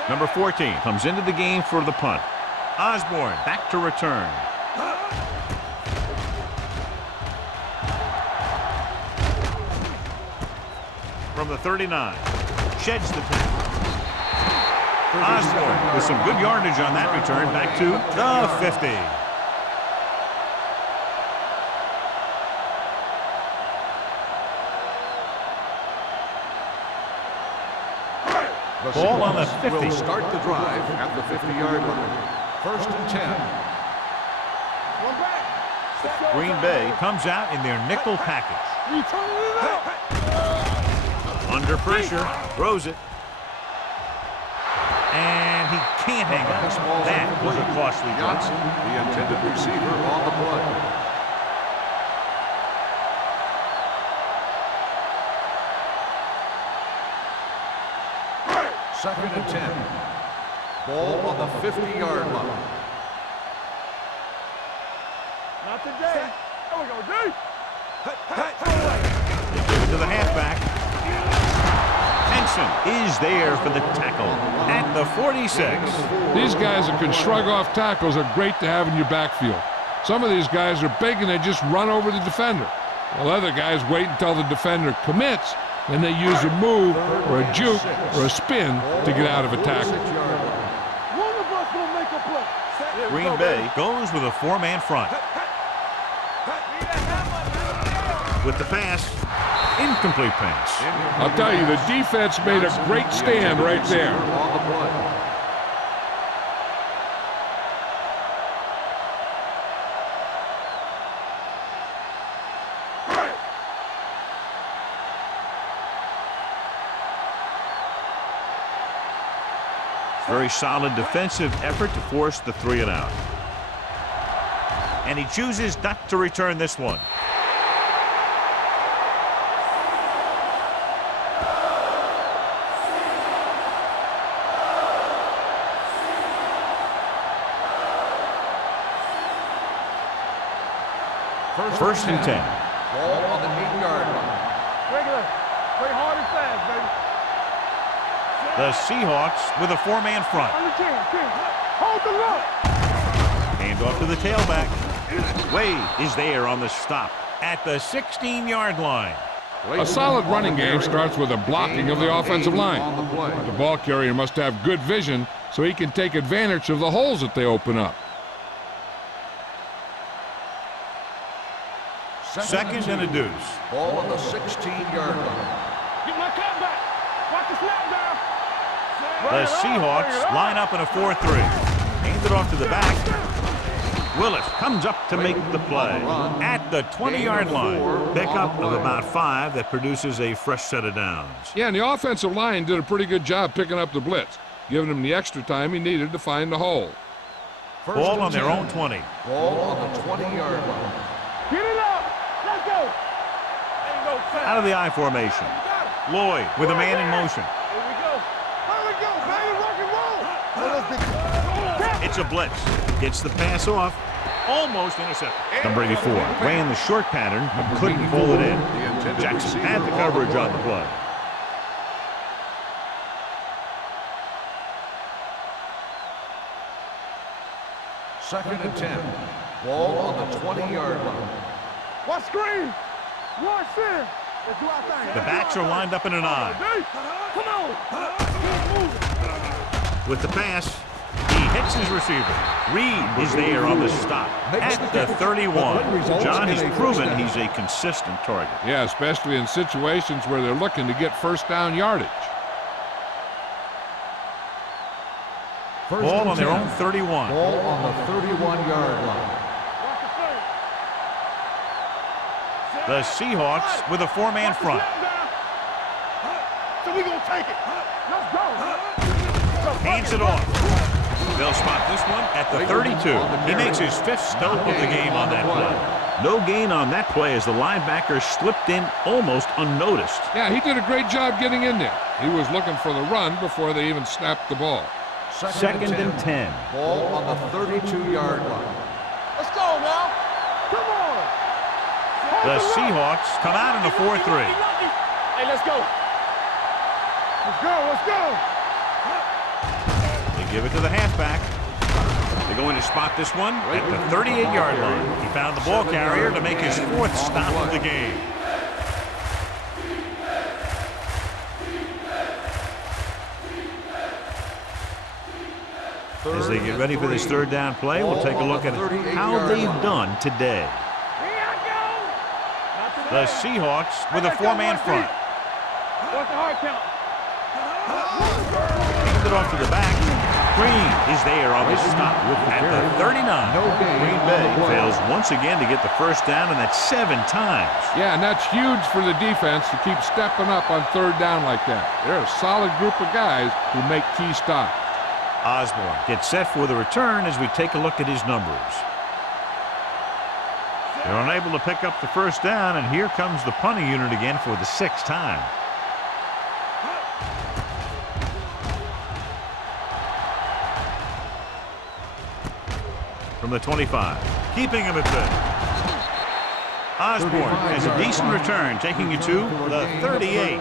Number 14 comes into the game for the punt. Osborne back to return. From the 39. Sheds the tackle. Osborne with some good yardage on that return back to the 50. Ball on the 50. Will start the drive at the 50-yard line. First and 10. Green Bay comes out in their nickel package. Under pressure, throws it. And he can't hang on. That was a costly drop. Johnson, the intended receiver, on the play. Second and 10. Ball on the 50-yard line. Not today. There we go, D. They give it to the halfback. Henson is there for the tackle at the 46. These guys that can shrug off tackles are great to have in your backfield. Some of these guys are big and they just run over the defender, while other guys wait until the defender commits, and they use a move or a juke or a spin to get out of a tackle. One of us will make a play. Green Bay goes with a four-man front. With the pass, incomplete pass. I'll tell you, the defense made a great stand right there. On the play. Very solid defensive effort to force the 3 and out. And he chooses not to return this one. First and 10. Ball on the 8-yard line. Regular. Play hard and fast, baby. The Seahawks with a four-man front. Under 10. Hold the look. Hand off to the tailback. Wade is there on the stop at the 16-yard line. A solid running game starts with a blocking of the offensive line. The ball carrier must have good vision so he can take advantage of the holes that they open up. Second and a deuce. Ball on the 16-yard line. Get my cut back. Watch the snap down. The Seahawks line up in a 4-3. Hand it off to the back. Willis comes up to make the play at the 20-yard line. Pickup of about 5 that produces a fresh set of downs. Yeah, and the offensive line did a pretty good job picking up the blitz, giving him the extra time he needed to find the hole. Ball on their own 20. Ball on the 20-yard line. Get it up. Let's go. Out of the I formation. Lloyd with a man in motion. Here we go. Baby. Rock and roll. It's a blitz. Gets the pass off. Almost intercepted. Number 84 ran the short pattern but couldn't pull it in. Jackson had the coverage on the play. Second and 10. Ball on the 20-yard line. What screen? One sin. Let's do our thing. The backs are lined up in an I. Come on. Keep moving. With the pass, he hits his receiver. Reed is there on the stop at the 31. John has proven he's a consistent target. Yeah, especially in situations where they're looking to get first down yardage. Ball on their own 31. Ball on the 31-yard line. The Seahawks with a four-man front. So we gonna take it. Let's go. Hands it off. They'll spot this one at the 32. He makes his fifth stop of the game on that play. No gain on that play as the linebacker slipped in almost unnoticed. Yeah, he did a great job getting in there. He was looking for the run before they even snapped the ball. Second and 10. Ball on the 32-yard line. Let's go now. Come on. The Seahawks come out in a 4-3. Hey, let's go. Let's go. Let's go. They give it to the halfback. They're going to spot this one at the 38-yard line. He found the ball carrier to make his fourth stop of the game. As they get ready for this third down play, we'll take a look at how they've done today. The Seahawks with a four-man front. What's the hard count? Hand it off to the back. Green is there on the stop at the 39. Green Bay fails once again to get the first down, and that's 7 times. Yeah, and that's huge for the defense to keep stepping up on third down like that. They're a solid group of guys who make key stops. Osborne gets set for the return as we take a look at his numbers. They're unable to pick up the first down, and here comes the punting unit again for the 6th time. From the 25, keeping him at bay. Osborne has a decent return, taking you to the 38.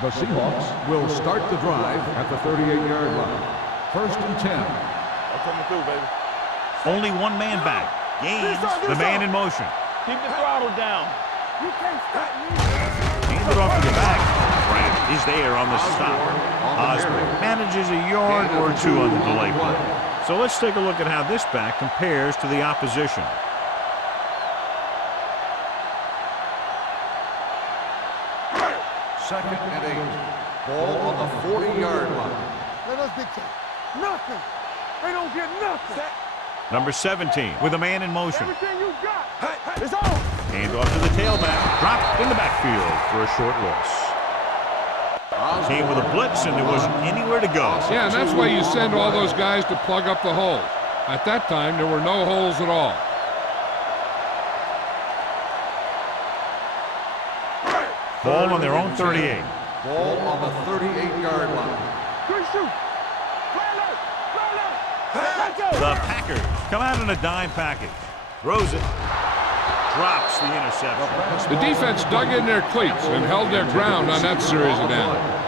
The Seahawks will start the drive at the 38-yard line. First and 10. I'm coming through, baby. Only one man back. Gains the man in motion. Keep the throttle down. You can't stop me. Hand it off to the back. Grant is there on the stop. Osborne manages a yard or two on the delay play. So let's take a look at how this back compares to the opposition. Second and 8. Ball on the 40-yard line. Let us dictate. Nothing. They don't get nothing. Number 17 with a man in motion. Everything you got. It's on. Hand off to the tailback. Dropped in the backfield for a short loss. Came with a blitz and there wasn't anywhere to go. Yeah, and that's why you send all those guys to plug up the holes. At that time, there were no holes at all. Ball on their own 38. Ball on the 38-yard line. Good shoot. Let's go. The Packers come out in a dime package. Throws it. Drops the interception. The defense dug in their cleats and held their ground on that series of downs.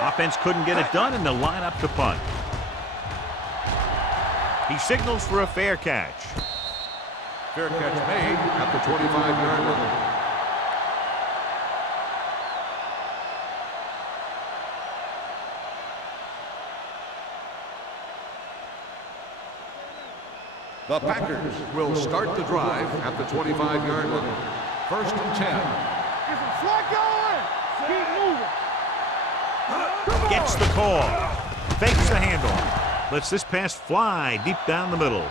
Offense couldn't get it done, and they'll line up to punt. He signals for a fair catch. Fair catch made at the 25-yard line. The Packers will start the drive at the 25-yard line. First and 10. Get some slack going. Keep moving. Gets the call. Fakes the handoff. Lets this pass fly deep down the middle.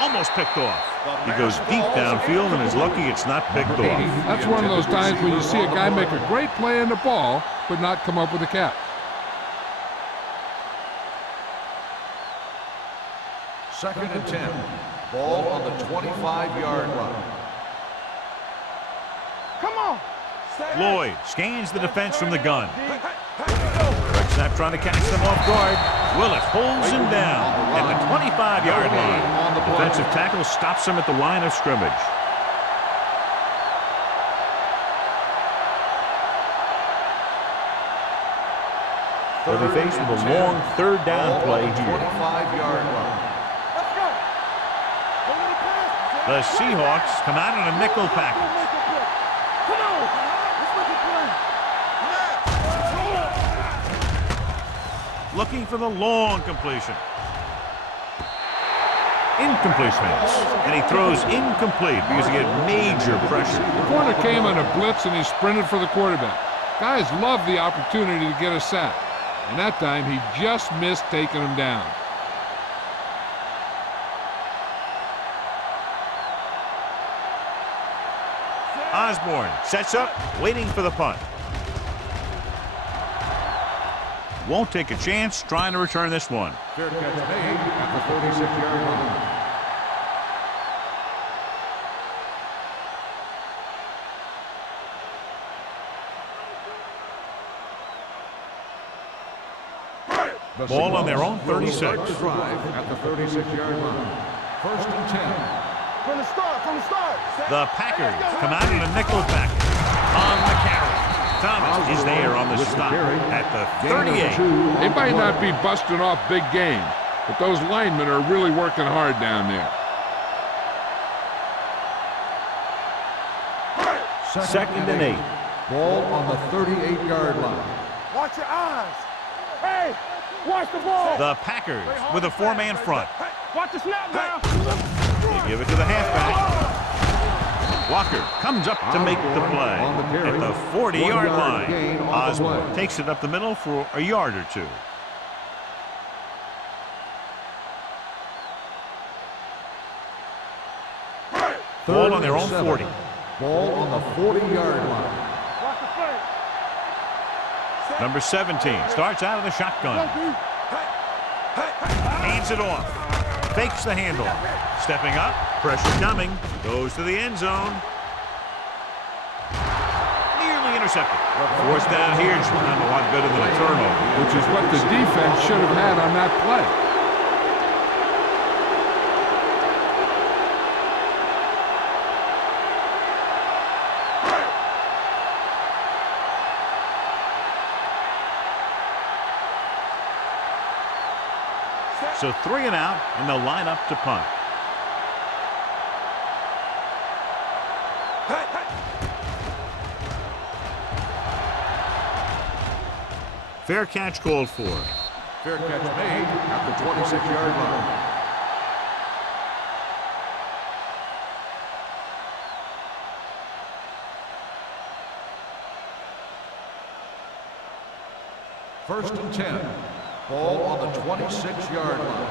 Almost picked off. He goes deep downfield and is lucky it's not picked off. That's one of those times when you see a guy make a great play in the ball, but not come up with a catch. Second and 10. Ball on the 25-yard line. Come on. Lloyd scans the defense from the gun. Red snap trying to catch them off guard. Willis holds him down at the 25-yard line. Defensive tackle stops him at the line of scrimmage. They'll be faced with a long third down play here. 25-yard line. Let's go. Over the pass. The Seahawks come out in a nickel package. Come on. Let's make a play. Looking for the long completion. Incomplete pass. And he throws incomplete because he had major pressure. The corner came on a blitz and he sprinted for the quarterback. Guys love the opportunity to get a sack. And that time he just missed taking him down. Osborne sets up, waiting for the punt. Won't take a chance trying to return this one. Fair catch made at the 36-yard line. Ball on their own 36. Start the drive at the 36-yard line. 1st and 10. From the start. The Packers come out in a nickel package on the carry. Thomas is there on the stop at the 38. They might not be busting off big games, but those linemen are really working hard down there. Second and 8. Ball on the 38-yard line. Watch your eyes. Hey, watch the ball. The Packers with a 4-man front. Watch the snap now. They give it to the halfback. Walker comes up to make the play at the 40-yard line. Osborne takes it up the middle for a yard or two. Ball on their own 40. Ball on the 40-yard line. Watch the play. Number 17 starts out of the shotgun. Hands it off. Fakes the handoff. Stepping up. Pressure coming. Goes to the end zone. Nearly intercepted. Fourth down here. Just not a lot better than a turnover. Which is what the defense should have had on that play. So 3 and out, and they'll line up to punt. Fair catch called for. Fair catch made at the 26-yard line. First and 10. Ball on the 26-yard line.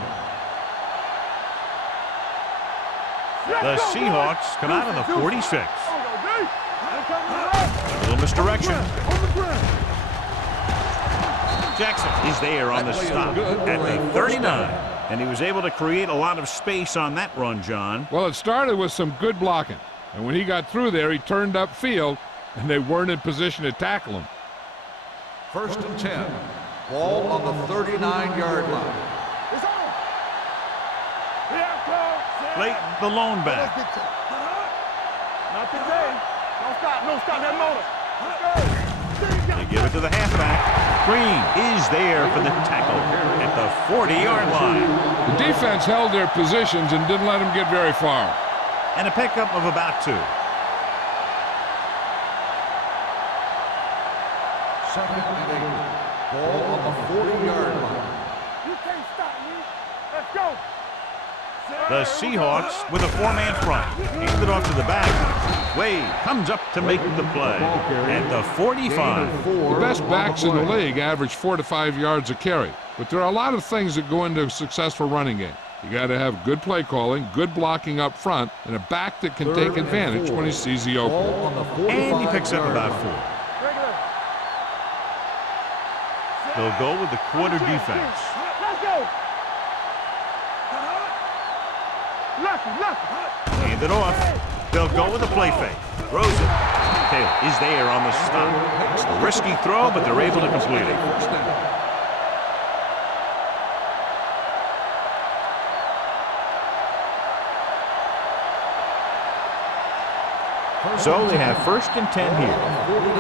The Seahawks come out of the 46. A little misdirection. Jackson is there on the stop at the 39. And he was able to create a lot of space on that run, John. Well, it started with some good blocking. And when he got through there, he turned upfield, and they weren't in position to tackle him. First and 10. Ball on the 39-yard line. It's on. Clayton, the lone back. Not today. Don't stop. No, stop that motor. They give it to the halfback. Green is there for the tackle at the 40-yard line. The defense held their positions and didn't let them get very far. And a pickup of about 2. Second and 8. Ball on the 40-yard line. You can't stop me. Let's go. The Seahawks with a 4-man front. Handed off to the back. Wade comes up to make the play at the 45. The best backs in the league average 4 to 5 yards a carry. But there are a lot of things that go into a successful running game. You got to have good play calling, good blocking up front, and a back that can take advantage when he sees the opening. And he picks up about 4. They'll go with the quarter defense. Let's go. Left. Hand it off. They'll go with a play fake. Throws it. Taylor is there on the stop. It's a risky throw, but they're able to complete it. So they have 1st and 10 here.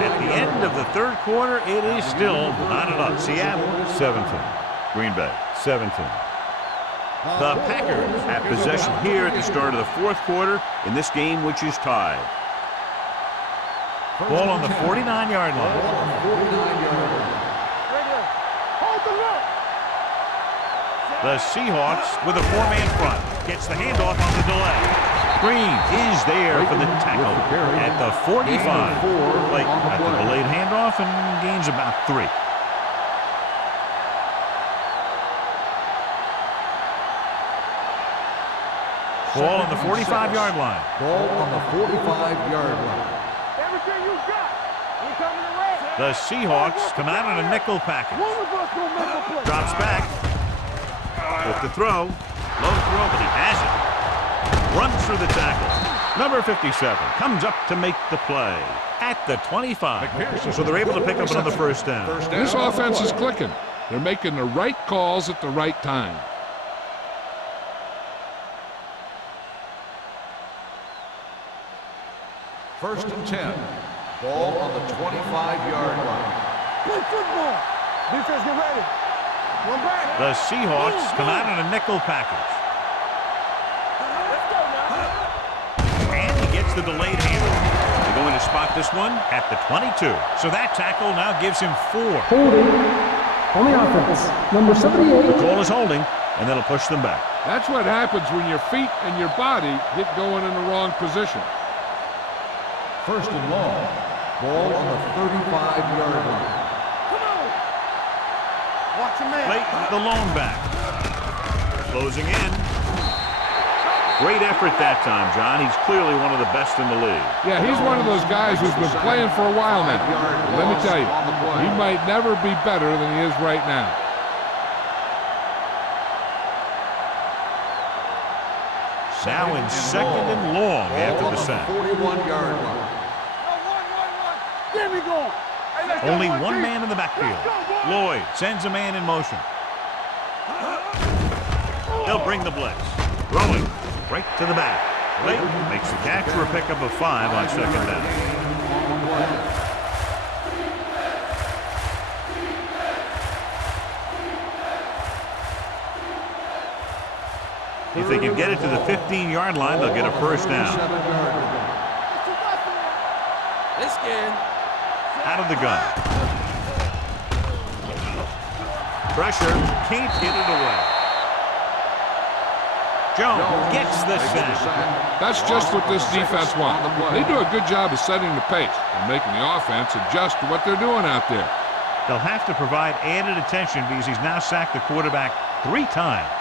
At the end of the 3rd quarter, it is still not enough. Seattle, 17. Green Bay, 17. The Packers have possession here at the start of the fourth quarter in this game, which is tied. Ball on the 49-yard line. Hold the look. The Seahawks with a four-man front. Gets the handoff on the delay. Green is there for the tackle at the 45. Blake at the delayed handoff and gains about 3. Ball on the 45-yard line. Ball on the 45-yard line. Everything you got. Incoming the red. The Seahawks come out in a nickel package. One of us gonna make a play. Drops back. With the throw. Low throw, but he has it. Runs through the tackle. Number 57 comes up to make the play at the 25. So they're able to pick up another first down. This offense is clicking. They're making the right calls at the right time. First and 10. Ball on the 25-yard line. Play football. Defense, get ready. One back. The Seahawks come out in a nickel package. Let's go now. And he gets the delayed handoff. They're going to spot this one at the 22. So that tackle now gives him 4. Holding on the offense. Number 78. The call is holding, and that'll push them back. That's what happens when your feet and your body get going in the wrong position. First and long. Ball on the 35-yard line. Come on. Watch your man. Late, the lone back. Closing in. Great effort that time, John. He's clearly one of the best in the league. Yeah, he's one of those guys who's been playing for a while now. But let me tell you, he might never be better than he is right now. Now in second and long after the sack. 41-yard line. There we go. Hey, let's go, Only boys. one man in the backfield. Lloyd sends a man in motion. They'll bring the blitz. Throwing right to the back. Lake makes the catch for a pickup of 5 on second down. If they can get it to the 15-yard line, they'll get a first down. This game. Out of the gun. Pressure, can't get it away. Jones gets the sack. That's just what this defense wants. They do a good job of setting the pace and making the offense adjust to what they're doing out there. They'll have to provide added attention because he's now sacked the quarterback 3 times.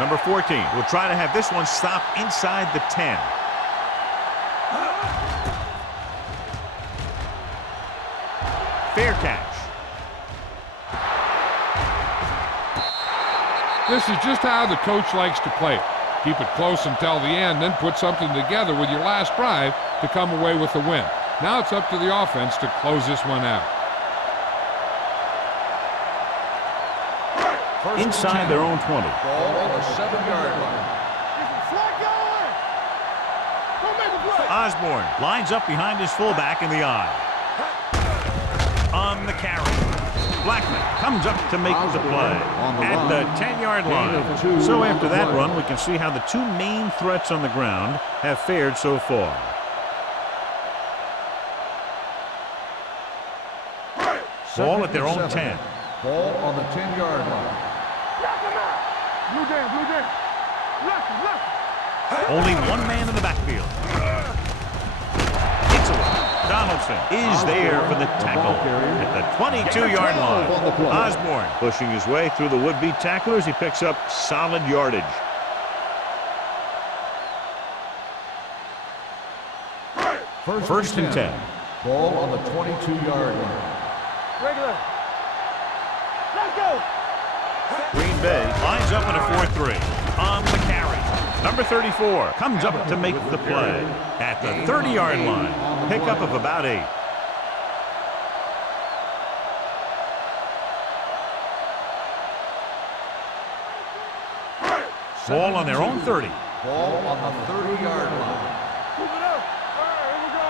Number 14 will try to have this one stop inside the 10. Fair catch. This is just how the coach likes to play it. Keep it close until the end, then put something together with your last drive to come away with the win. Now it's up to the offense to close this one out. Inside their own 20. Ball on the 7-yard line. Slide going. Don't make a play. Osborne lines up behind his fullback in the eye. On the carry. Blackman comes up to make the play at the 10-yard line. So after that run, we can see how the 2 main threats on the ground have fared so far. Ball at their own 10. Ball on the 10-yard line. Knock him out. Blue down, blue down. Lock him, lock him. Only one man in the backfield. It's away. Donaldson is there for the tackle at the 22-yard line. Osborne pushing his way through the would-be tacklers. He picks up solid yardage. First and 10. Ball on the 22-yard line. Regular. Let's go. Green Bay lines up in a 4-3 on the carry. Number 34 comes up to make the play at the 30-yard line. Pickup of about 8. Ball on their own 30. Ball on the 30-yard line. Move it up. All right, here we go.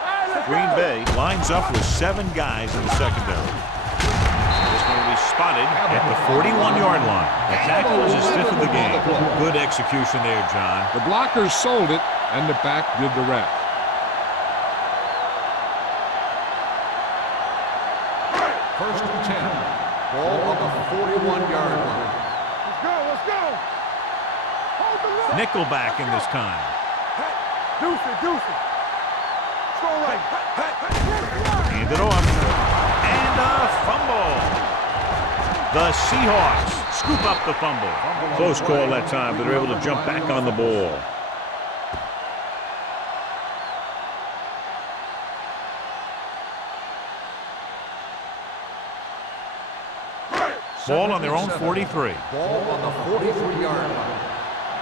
All right, let's Green Bay lines up with 7 guys in the secondary. This one will be spotted at the 41-yard line. The tackle is his 5th of the game. Good execution there, John. The blockers sold it, and the back did the rest. First and 10. Ball on the 41-yard line. Let's go, let's go. Hold the line. Nickelback in this time. Deuce it, deuce it. Let's go right. Hand it off. And a fumble. The Seahawks scoop up the fumble. Close call that time, but they're able to jump back on the ball. Ball on their own 43. Ball on the 43-yard line.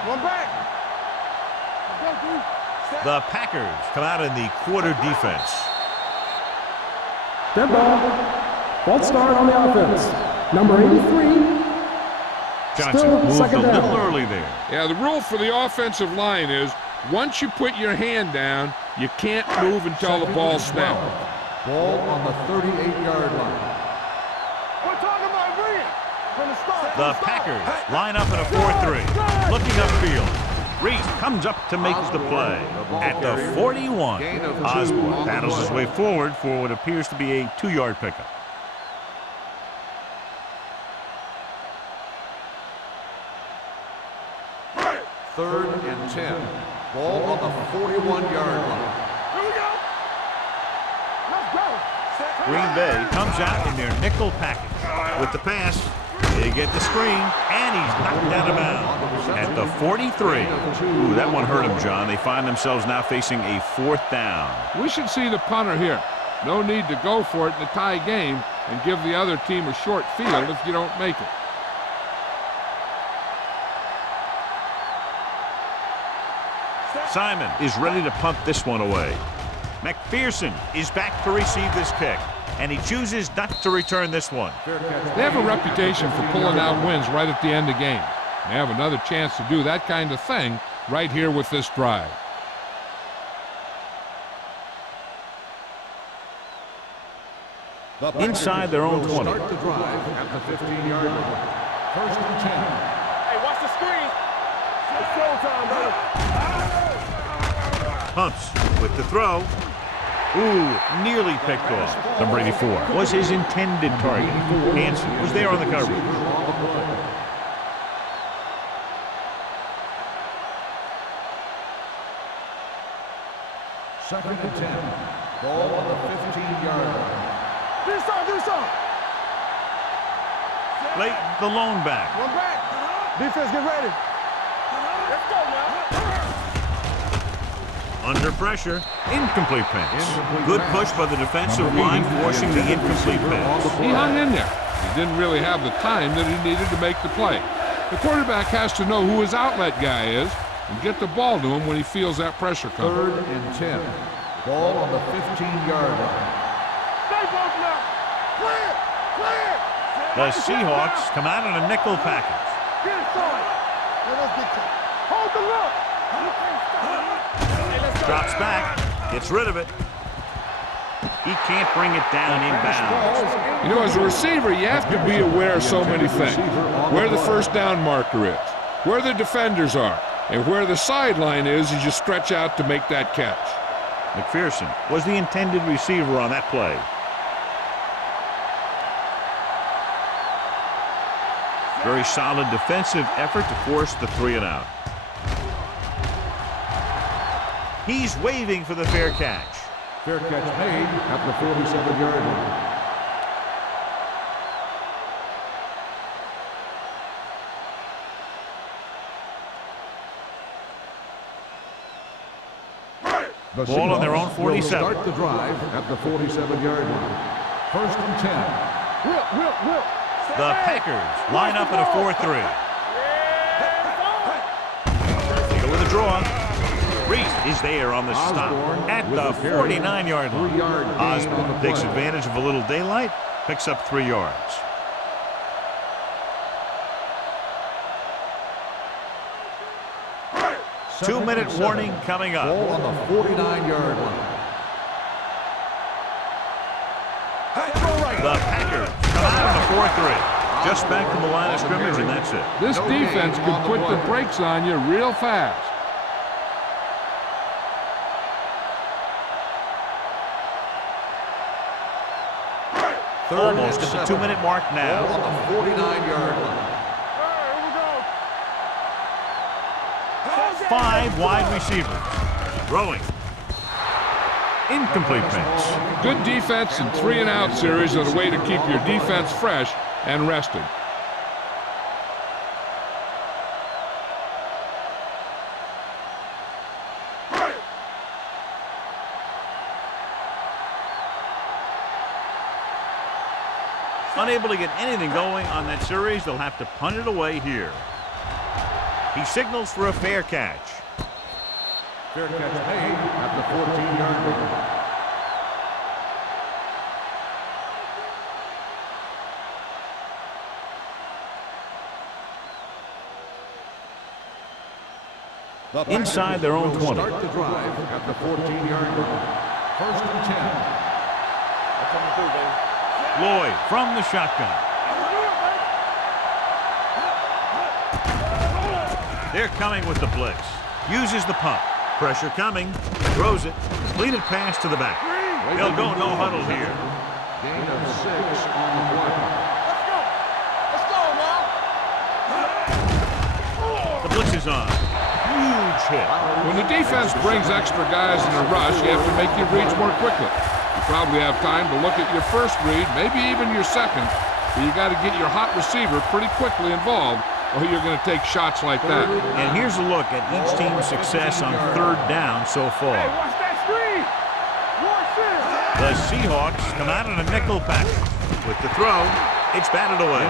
One back. The Packers come out in the quarter defense. Dead ball. False start on the offense. Number 83. Johnson Still moved a second little down. early there. Yeah, the rule for the offensive line is once you put your hand down, you can't move until the ball snapped. Ball on the 38-yard line. We're talking about bringing from the start. The Packers line up in a 4-3. Looking upfield. Reese comes up to make the play. At the 41, Osborne battles his way forward for what appears to be a 2-yard pickup. Third and 10. Ball on the 41-yard line. Here we go. Let's go. Green Bay comes out in their nickel package. With the pass, they get the screen, and he's knocked out of bounds. At the 43. Ooh, that one hurt him, John. They find themselves now facing a 4th down. We should see the punter here. No need to go for it in a tie game and give the other team a short field if you don't make it. Simon is ready to punt this one away. McPherson is back to receive this kick, and he chooses not to return this one. They have a reputation for pulling out wins right at the end of games. They have another chance to do that kind of thing right here with this drive. Inside their own 20. Start the drive at the 15-yard line. First and 10. Hey, watch the screen. It's showtime, brother. Pumps with the throw. Ooh, nearly picked off. Number 84 was his intended target. Hanson was there on the coverage. Second and 10. Ball on the 15-yard line. Do something. Late the lone back. One back. Defense, get ready. Let's go now. Under pressure, incomplete pass. Good push by the defensive line, forcing the incomplete pass. He hung in there. He didn't really have the time that he needed to make the play. The quarterback has to know who his outlet guy is and get the ball to him when he feels that pressure coming. Third and 10. Ball on the 15-yard line. Stay both now. Clear. The Seahawks come out in a nickel package. Get it started. Let's get to it. Hold the look. Drops back, gets rid of it. He can't bring it down inbounds. You know, as a receiver, you have to be aware of so many things. Where the first down marker is, where the defenders are, and where the sideline is as you stretch out to make that catch. McPherson was the intended receiver on that play. Very solid defensive effort to force the 3-and-out. He's waving for the fair catch. Fair catch made at the 47-yard line. The Ball on their own Seahawks 47. will start the drive at the 47-yard line. First and 10. Whip. The Packers line up in a 4-3. They go with a draw. Reese is there on the stop at the 49-yard line. Osborne takes advantage of a little daylight, picks up 3 yards. Two-minute warning coming up. Ball on the 49-yard line. The Packers come out on the 4-3. Just back from the line of scrimmage, and that's it. This defense could put the brakes on you real fast. Almost at the 2-minute mark now. On the 49-yard line. Here we go. 5 wide receivers. Throwing. Incomplete pass. Good defense and 3-and-out series are the way to keep your defense fresh and rested. Unable to get anything going on that series, they'll have to punt it away here. He signals for a fair catch. Fair catch made at the 14-yard line. Inside their own 20. Start the drive at the 14-yard line. 1st and 10. That's coming through, baby. Lloyd from the shotgun. They're coming with the blitz. Uses the pump. Pressure coming. Throws it. Completed pass to the back. They'll go no huddle here. Gain of 6 on the play. Let's go now. The blitz is on. Huge hit. When the defense brings extra guys in a rush, you have to make your reads more quickly. You probably have time to look at your first read, maybe even your second, but you got to get your hot receiver pretty quickly involved, or you're going to take shots like that. And here's a look at each team's success on 3rd down so far. Hey, watch that screen. Watch this. The Seahawks come out in a nickel package. With the throw, it's batted away.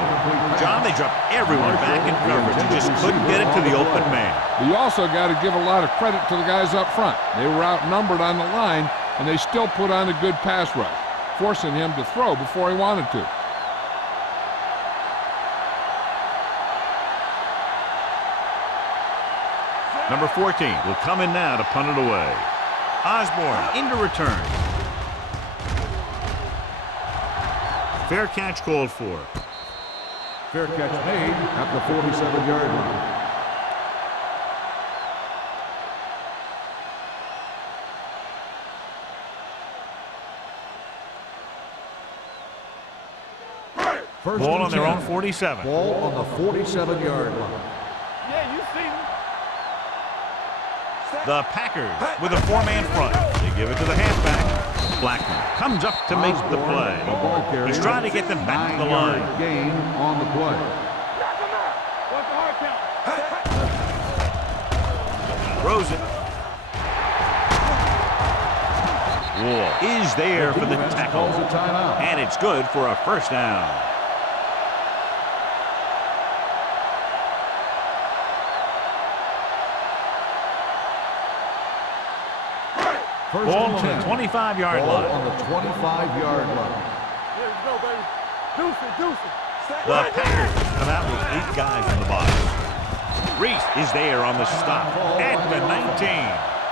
John, they dropped everyone back in coverage and just couldn't get it to the open man. But you also got to give a lot of credit to the guys up front. They were outnumbered on the line, and they still put on a good pass rush, forcing him to throw before he wanted to. Number 14 will come in now to punt it away. Osborne into return. Fair catch called for. Fair catch made at the 47-yard line. Ball on their own 47. Ball on the 47-yard line. Yeah, you see me. The Packers with a 4-man front. They give it to the halfback. Blackman comes up to make the play. He's trying to get them back to the line. Gain on the play. Knock him out. What's the hard count? Throws it. Wall is there for the tackle. Calls a timeout. And it's good for a 1st down. Ball on the 25-yard Ball line. on the 25-yard line. Here we go, baby. Deuce it, deuce it. The Packers come out with 8 guys in the box. Reese is there on the stop at the 19.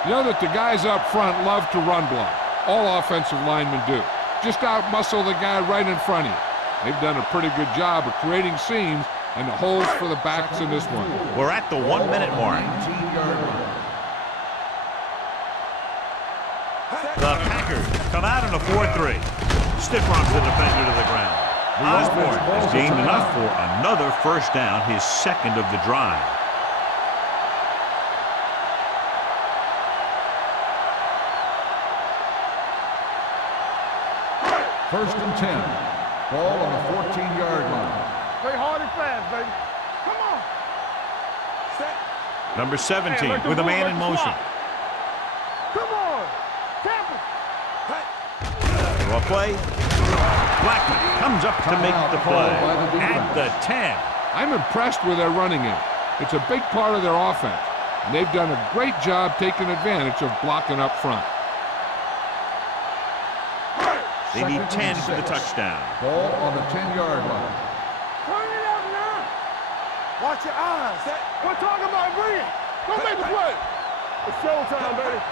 You know that the guys up front love to run block. All offensive linemen do. Just out-muscle the guy right in front of you. They've done a pretty good job of creating seams and the holes for the backs in this one. We're at the 1-minute mark. 19-yard line. The Packers come out in a 4-3. Stiff arms the defender to the ground. Osborne has gained enough for another 1st down, his 2nd of the drive. First and 10. Ball on the 14-yard line. Play hard and fast, baby. Come on. Number 17 with a man in motion. Come on. Tap it. Draw play. Blackman comes up to make the play at the 10. I'm impressed with their running game. It's a big part of their offense, and they've done a great job taking advantage of blocking up front. They need 10 for the touchdown. Ball on the 10-yard line. Turn it up now. Watch your eyes. We're talking about bringing. Go make the play. It's showtime, baby.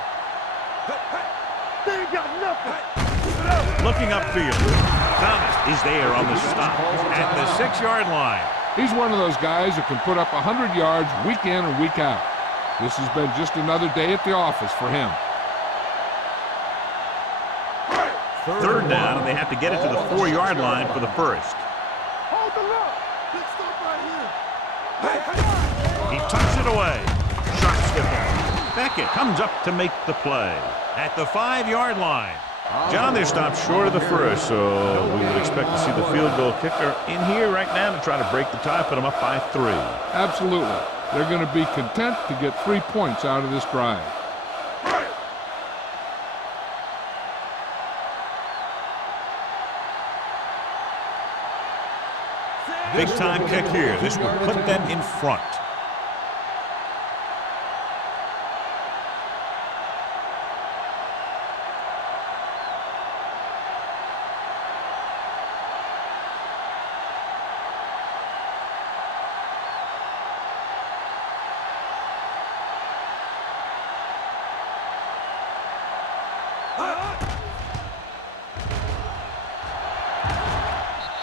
They ain't got nothing. Looking upfield. Thomas is there on the stop at the 6-yard line. He's one of those guys who can put up 100 yards week in and week out. This has been just another day at the office for him. Third down, and they have to get it to the 4-yard line for the first. Hold the look. Big stop right here. He tucks it away. Sharp stiff. Beckett comes up to make the play at the 5-yard line. John, they're stopped short of the first, so we would expect to see the field goal kicker in here right now to try to break the tie, put them up by 3. Absolutely. They're going to be content to get 3 points out of this drive. Big time kick here. This would put them in front.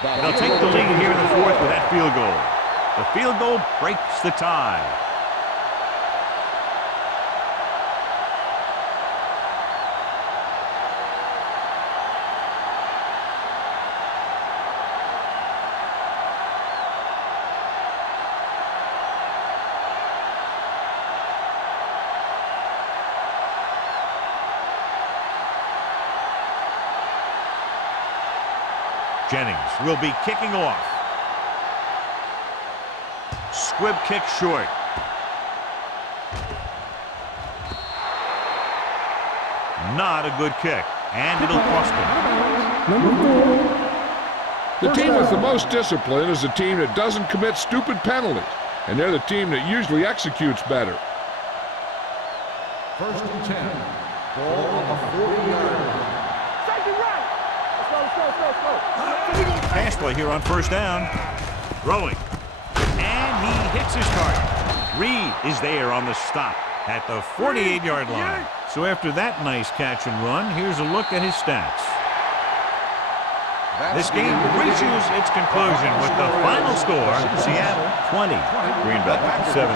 They'll take the lead here in the 4th with that field goal. The field goal breaks the tie. Jennings will be kicking off. Squib kick short. Not a good kick, and it'll cost them. The team with the most discipline is the team that doesn't commit stupid penalties, and they're the team that usually executes better. 1st and 10. Ball on the 40-yard line. Safety right. Let's go. Pass play here on 1st down. Throwing. And he hits his target. Reed is there on the stop at the 48-yard line. So after that nice catch and run, here's a look at his stats. This game reaches its conclusion with the final score, Seattle 20, Green Bay 17.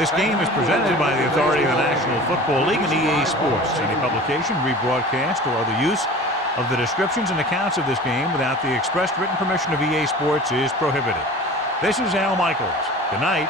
This game is presented by the authority of the National Football League and EA Sports. Any publication, rebroadcast, or other use of the descriptions and accounts of this game without the expressed written permission of EA Sports is prohibited. This is Al Michaels. Good night.